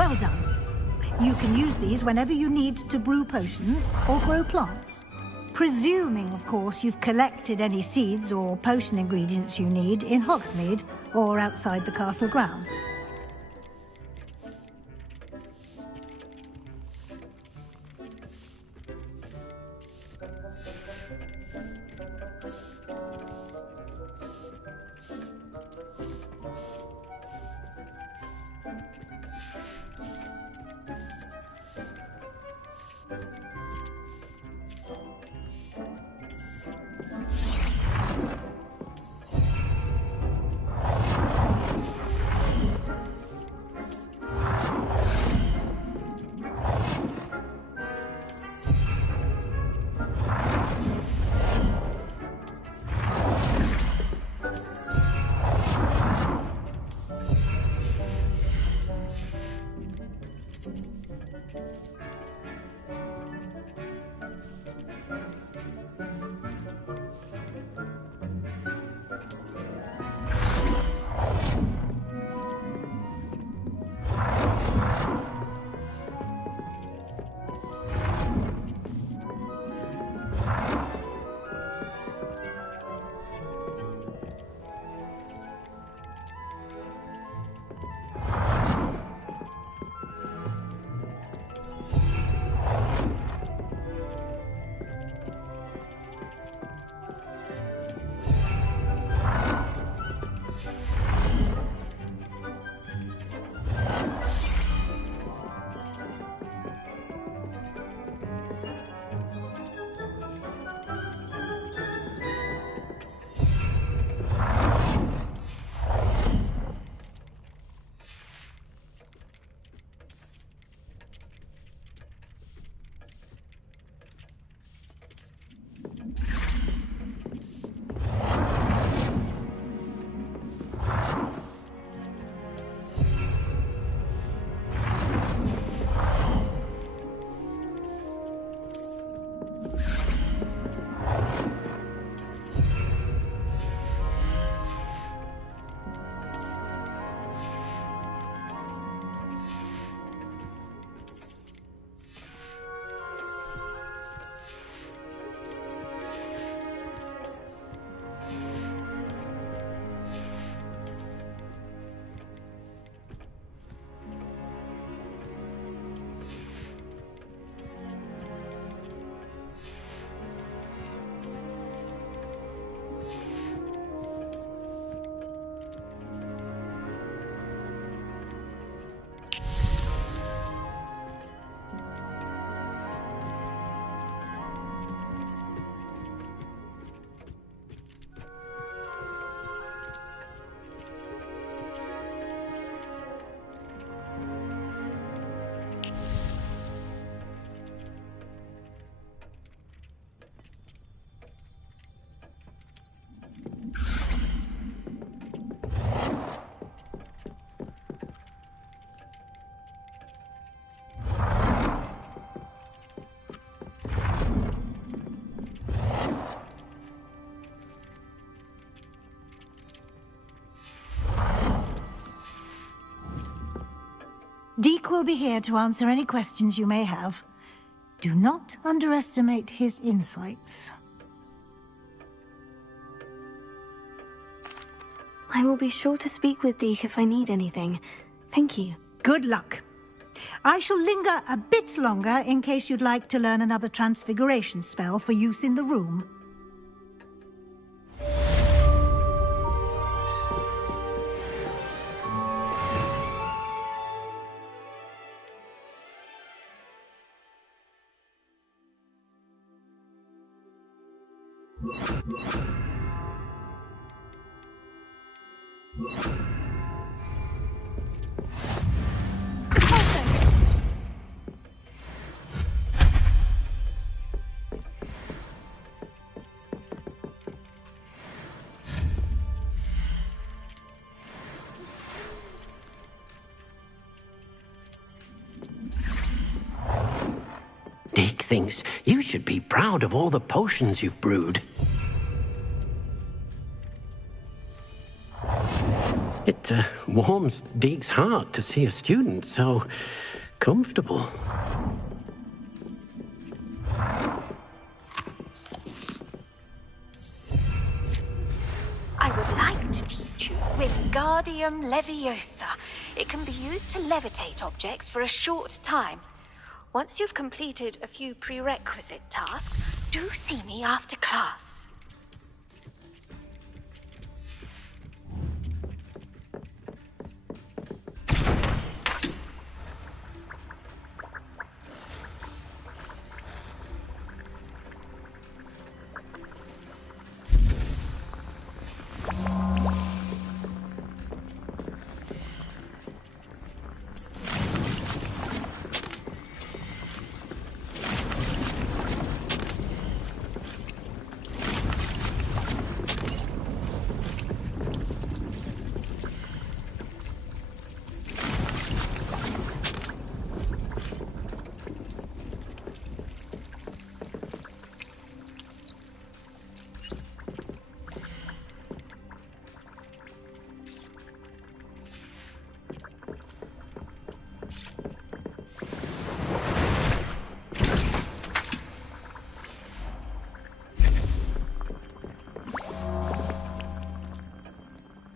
Well done. You can use these whenever you need to brew potions or grow plants. Presuming, of course, you've collected any seeds or potion ingredients you need in Hogsmeade or outside the castle grounds. Deke will be here to answer any questions you may have. Do not underestimate his insights. I will be sure to speak with Deke if I need anything. Thank you. Good luck. I shall linger a bit longer in case you'd like to learn another transfiguration spell for use in the room. Deke thinks you should be proud of all the potions you've brewed. It warms Deek's heart to see a student so comfortable. I would like to teach you Wingardium Leviosa. It can be used to levitate objects for a short time. Once you've completed a few prerequisite tasks, do see me after class.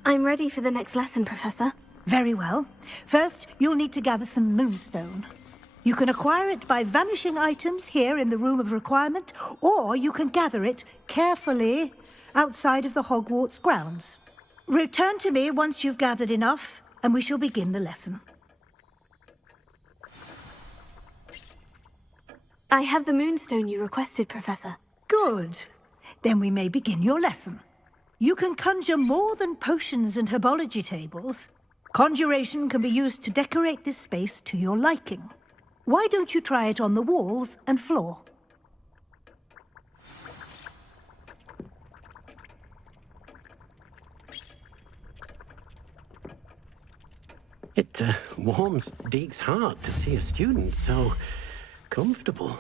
I'm ready for the next lesson, Professor. Very well. First, you'll need to gather some moonstone. You can acquire it by vanishing items here in the Room of Requirement, or you can gather it carefully outside of the Hogwarts grounds. Return to me once you've gathered enough, and we shall begin the lesson. I have the moonstone you requested, Professor. Good. Then we may begin your lesson. You can conjure more than potions and herbology tables. Conjuration can be used to decorate this space to your liking. Why don't you try it on the walls and floor? It warms Deek's heart to see a student so comfortable.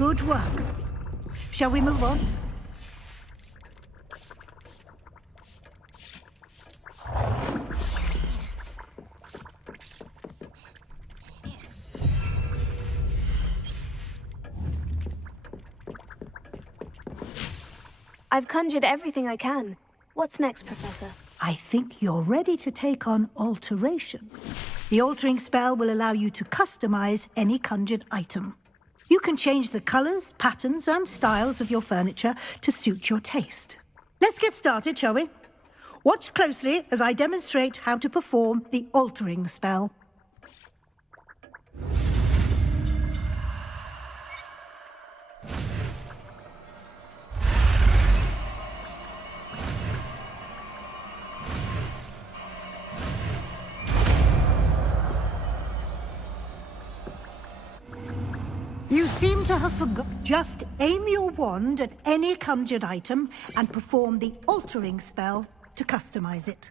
Good work. Shall we move on? I've conjured everything I can. What's next, Professor? I think you're ready to take on alteration. The altering spell will allow you to customize any conjured item. You can change the colors, patterns, and styles of your furniture to suit your taste. Let's get started, shall we? Watch closely as I demonstrate how to perform the altering spell. You seem to have forgotten. Just aim your wand at any conjured item and perform the altering spell to customize it.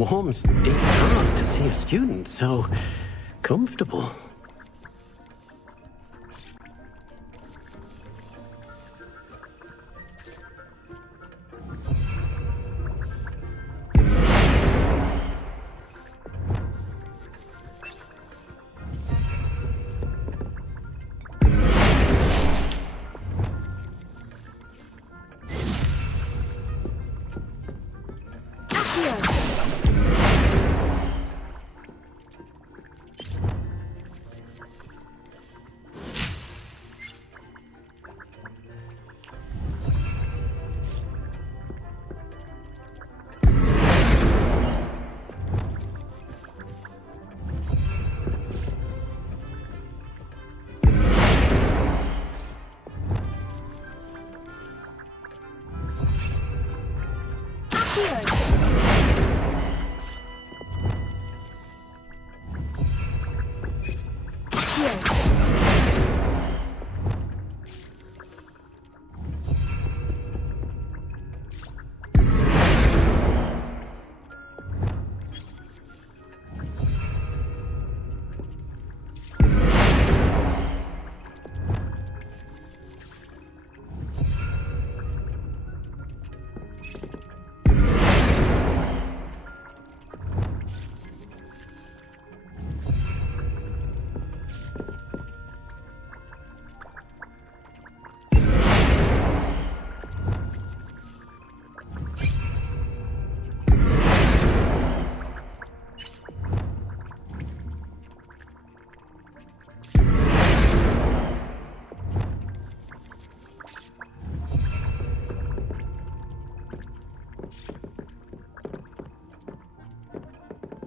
warms Dean's heart to see a student so comfortable.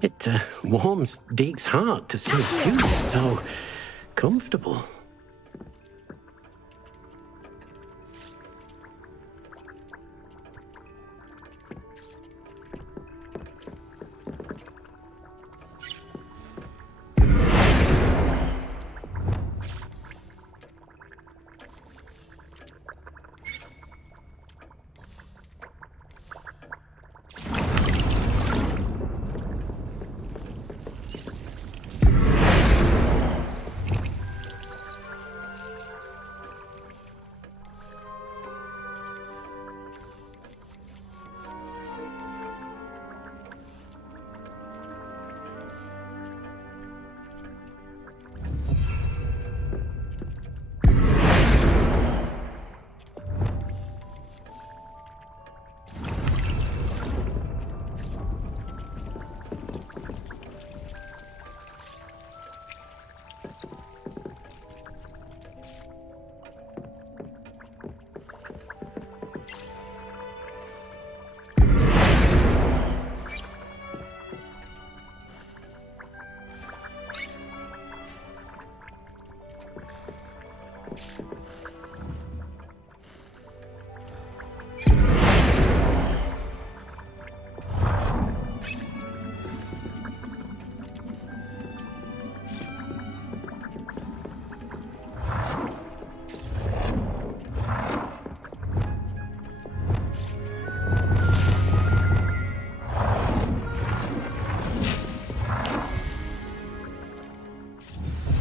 It warms Deke's heart to see a student so comfortable.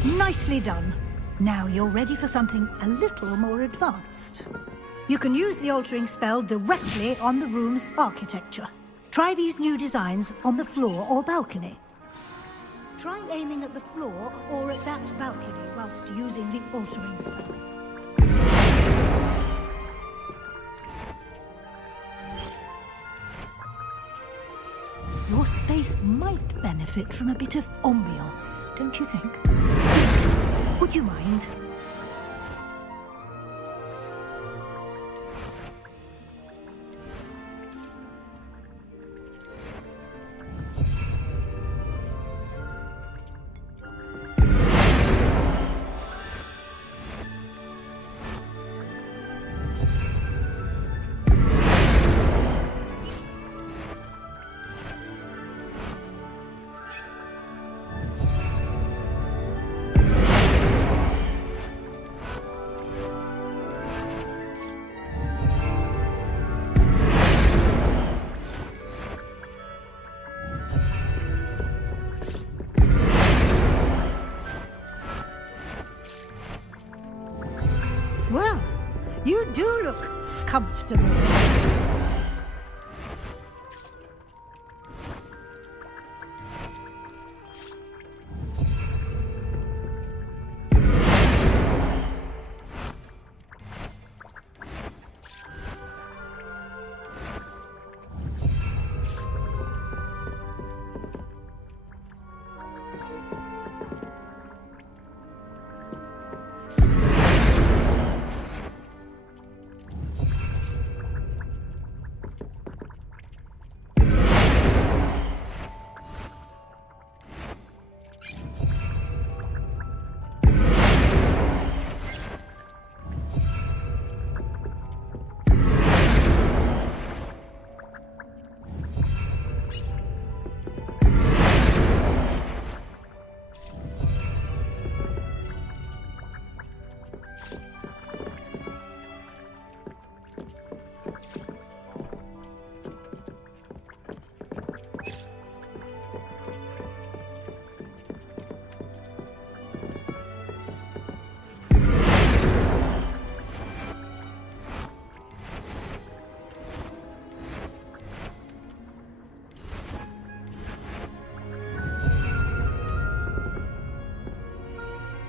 Nicely done. Now you're ready for something a little more advanced. You can use the altering spell directly on the room's architecture. Try these new designs on the floor or balcony. Try aiming at the floor or at that balcony whilst using the altering spell. Your space might benefit from a bit of ambiance, don't you think? Would you mind? comfortable.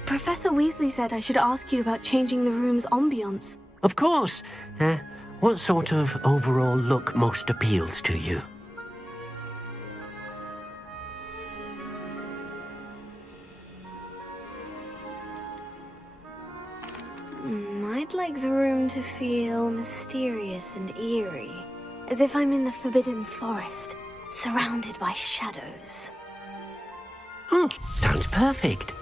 Professor Weasley said I should ask you about changing the room's ambiance. Of course. What sort of overall look most appeals to you? I'd like the room to feel mysterious and eerie, as if I'm in the Forbidden Forest, surrounded by shadows. Oh, sounds perfect.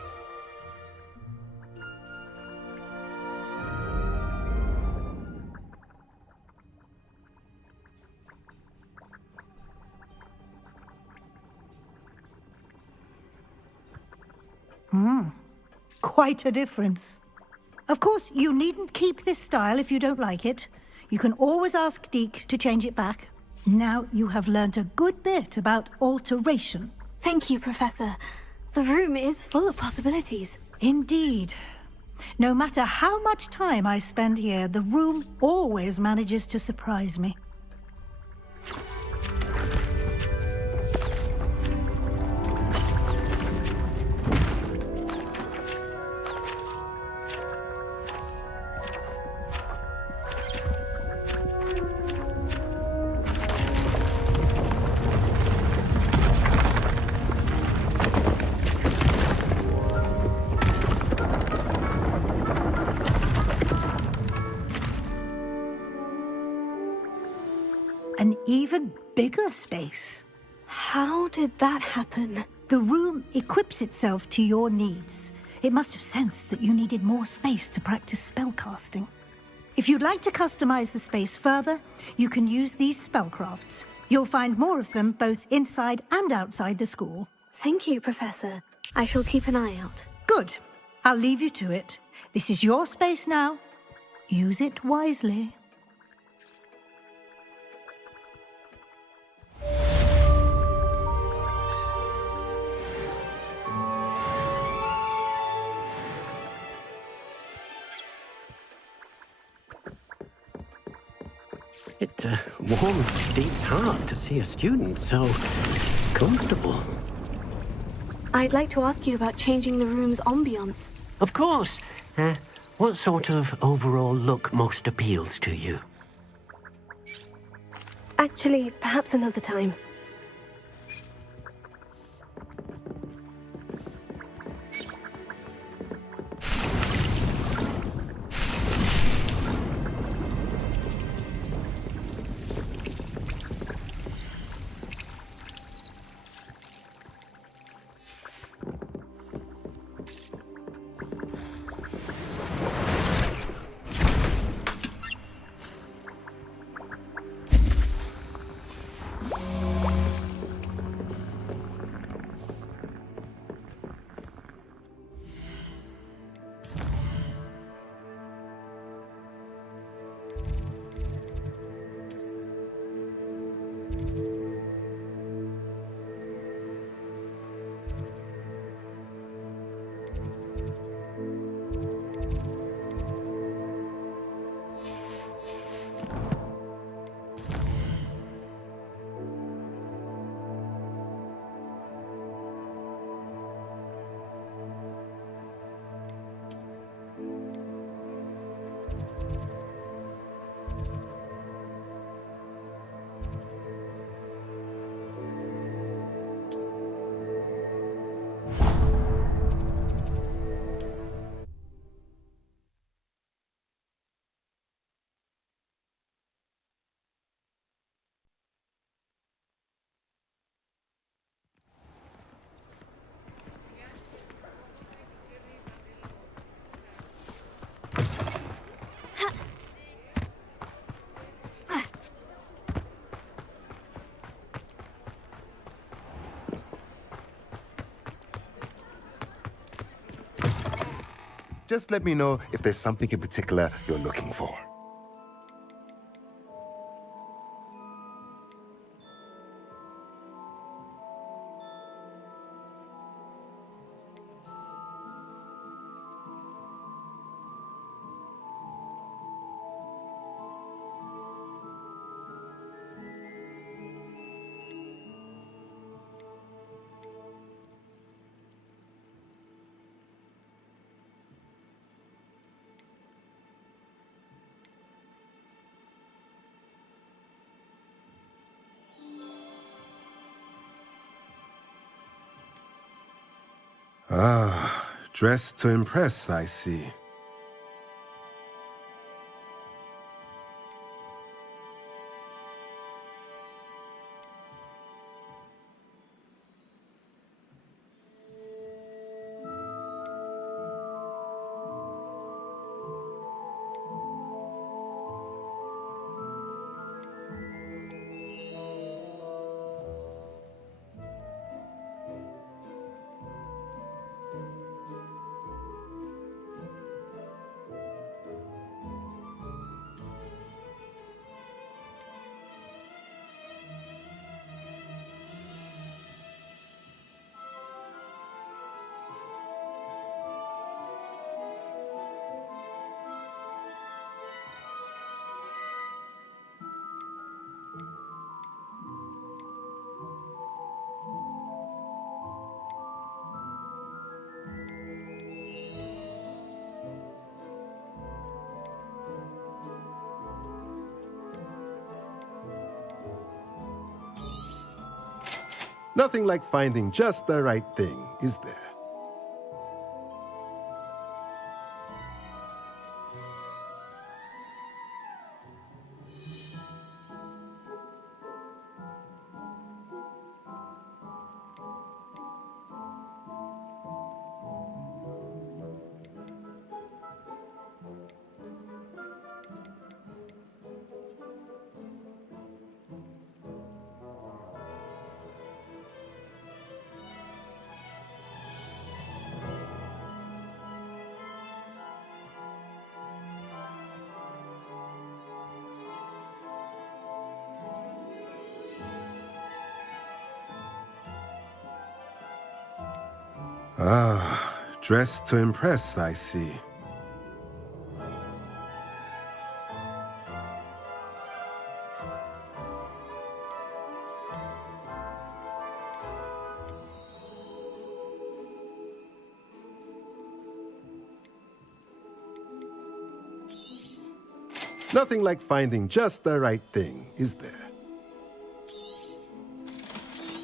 Quite a difference. Of course, you needn't keep this style if you don't like it. You can always ask Deke to change it back. Now you have learnt a good bit about alteration. Thank you, Professor. The room is full of possibilities. Indeed. No matter how much time I spend here, the room always manages to surprise me. An even bigger space. How did that happen? The room equips itself to your needs. It must have sensed that you needed more space to practice spellcasting. If you'd like to customize the space further, you can use these spellcrafts. You'll find more of them both inside and outside the school. Thank you, Professor. I shall keep an eye out. Good. I'll leave you to it. This is your space now. Use it wisely. It warms Deep's heart to see a student so comfortable. I'd like to ask you about changing the room's ambiance. Of course. What sort of overall look most appeals to you? Actually, perhaps another time. Just let me know if there's something in particular you're looking for. Ah, dressed to impress, I see. Nothing like finding just the right thing, is there? Ah, dressed to impress, I see. Nothing like finding just the right thing, is there?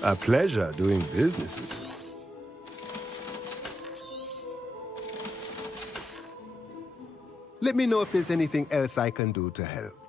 A pleasure doing business with you. Let me know if there's anything else I can do to help.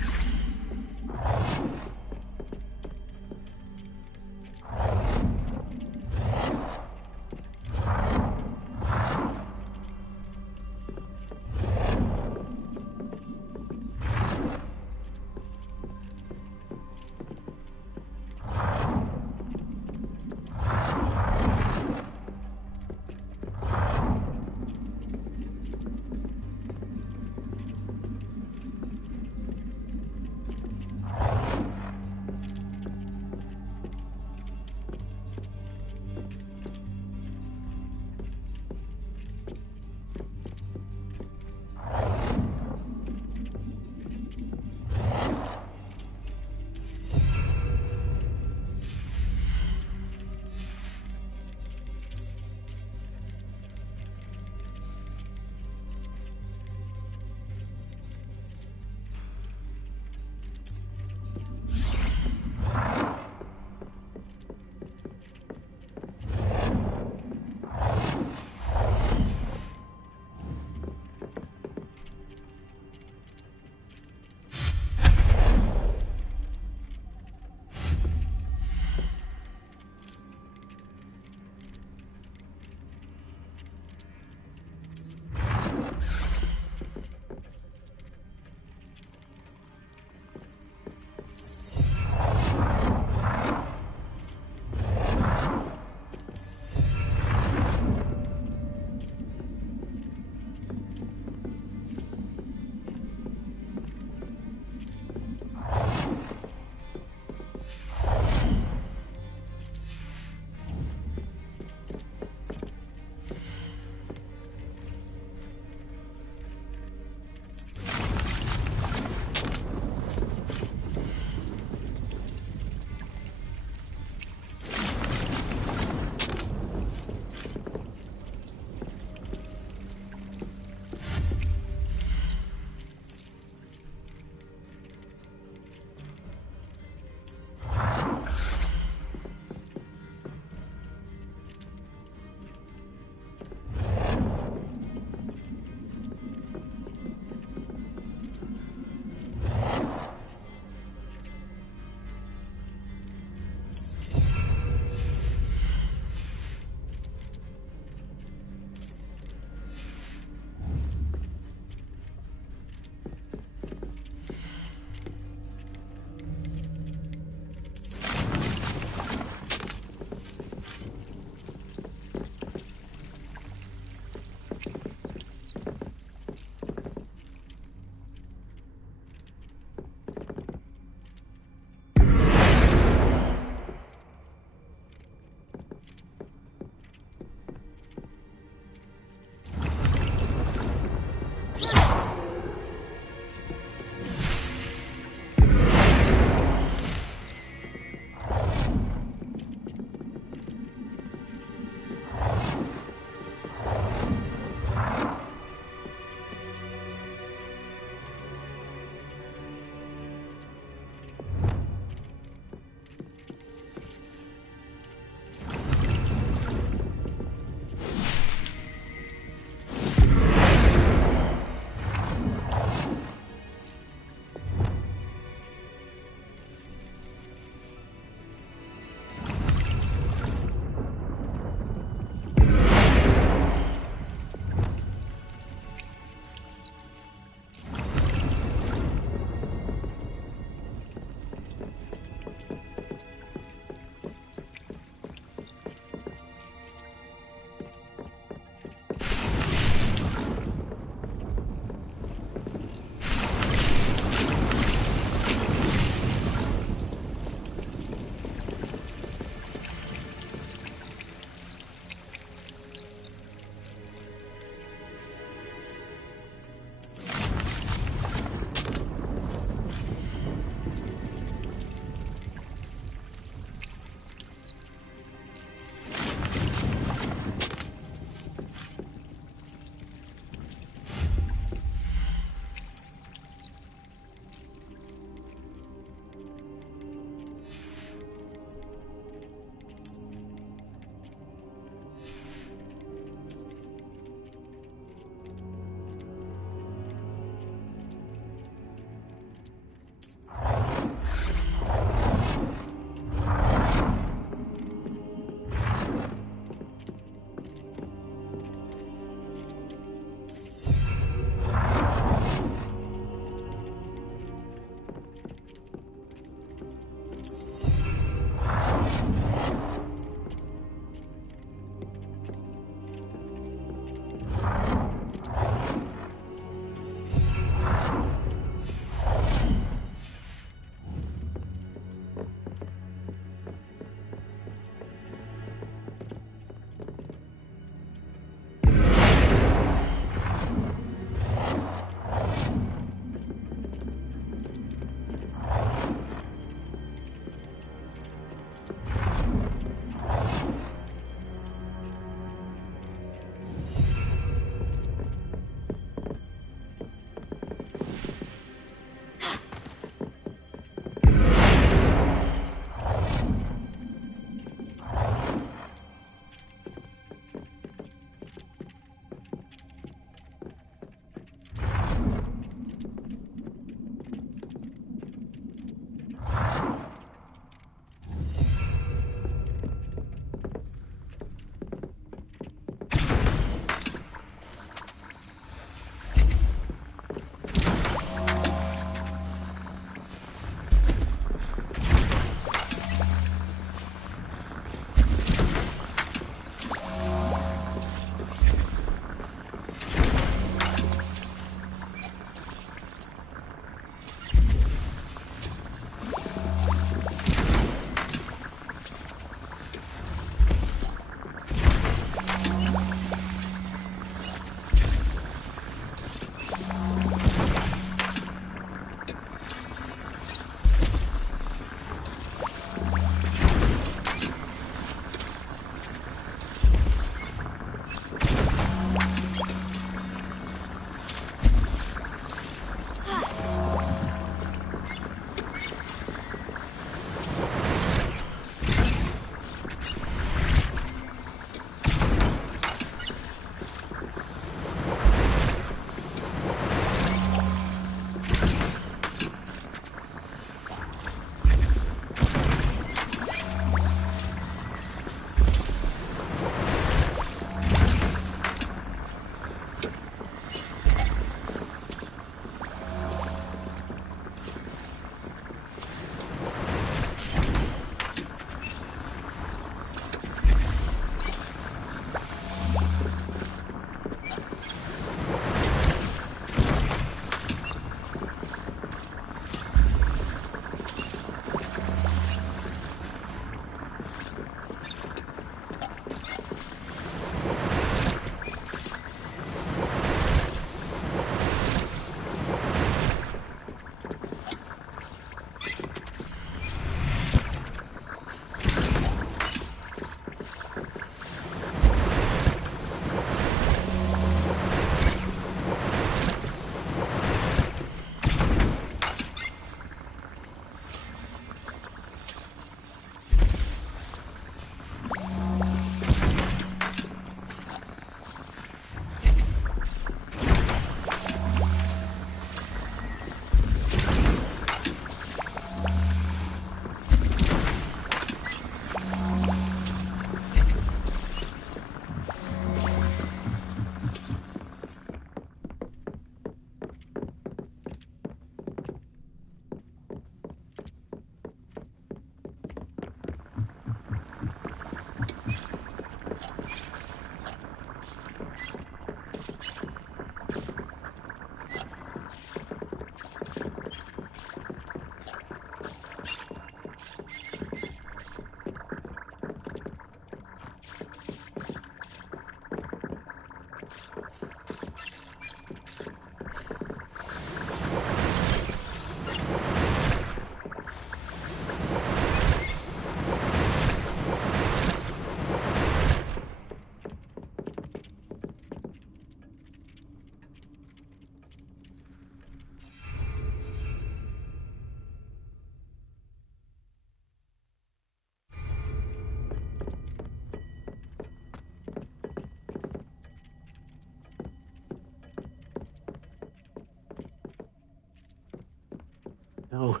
So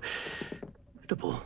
comfortable.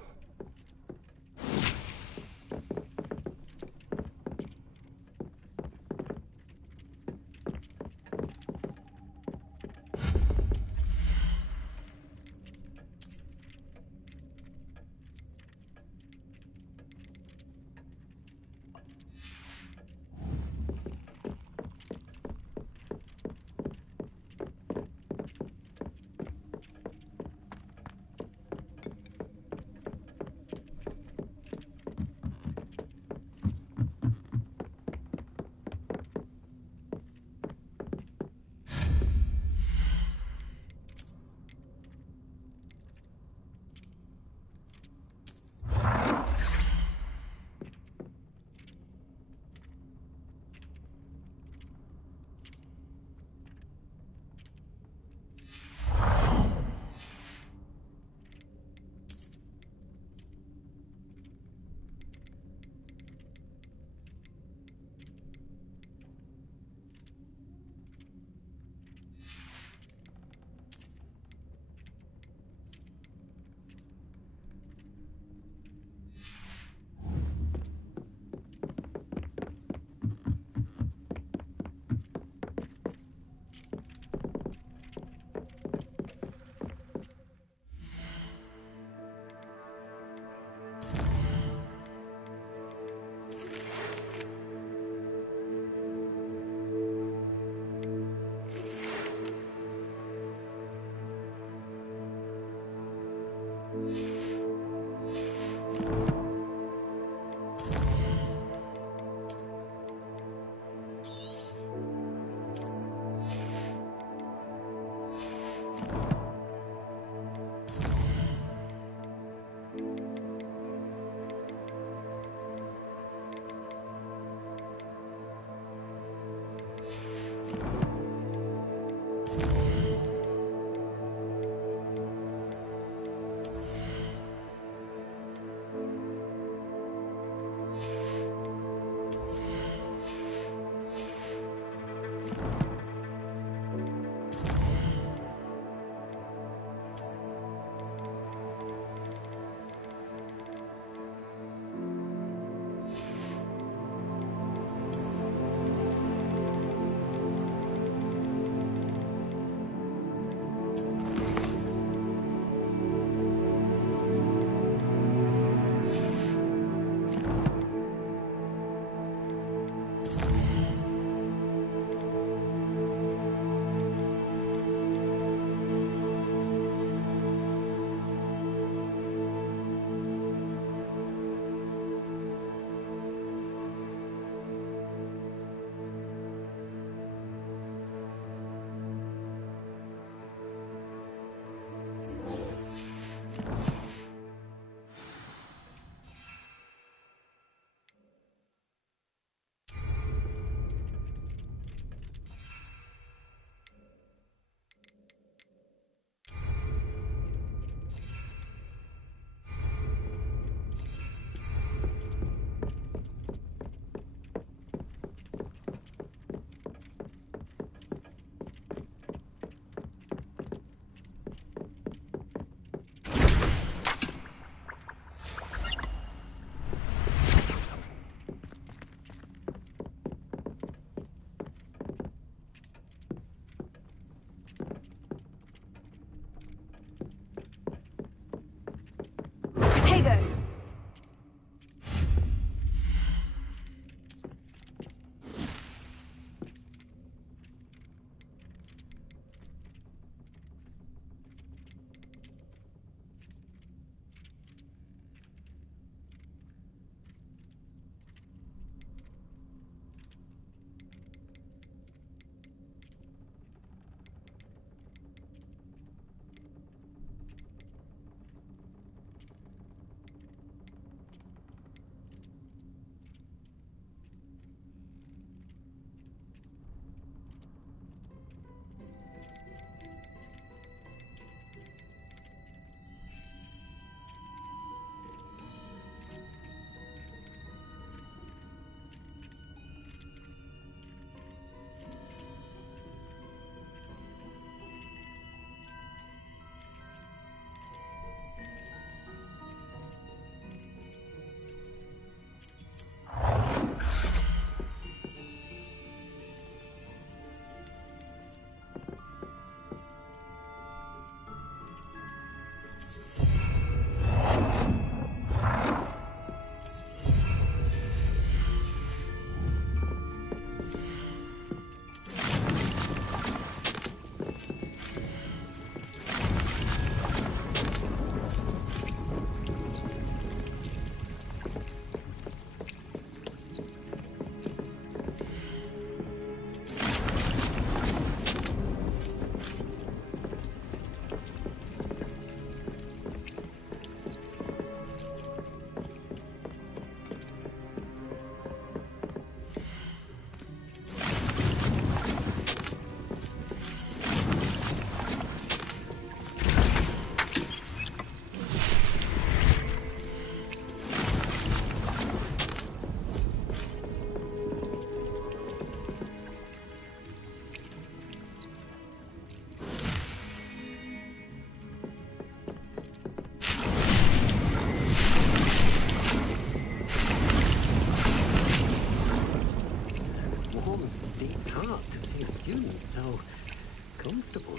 comfortable.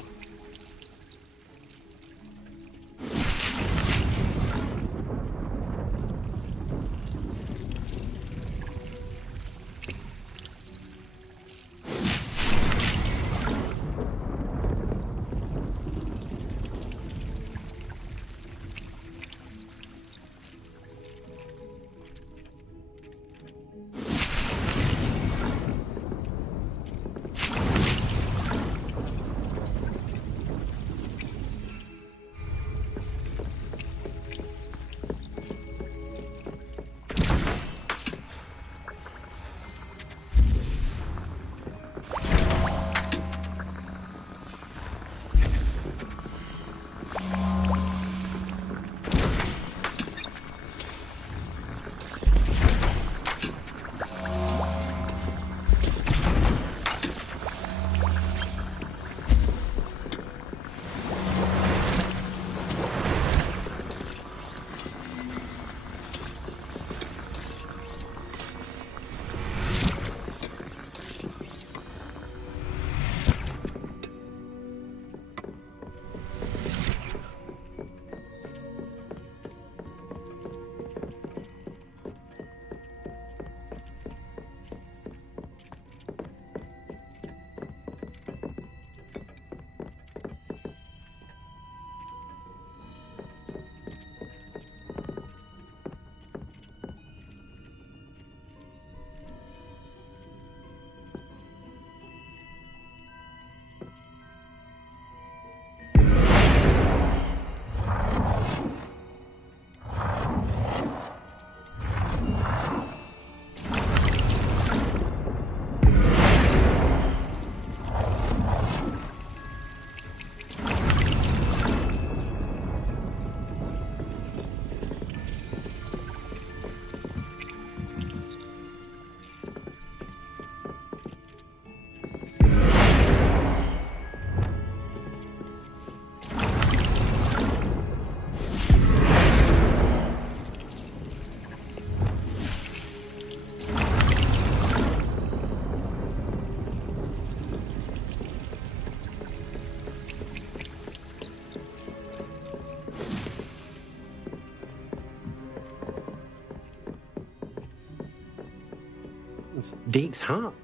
Deek's heart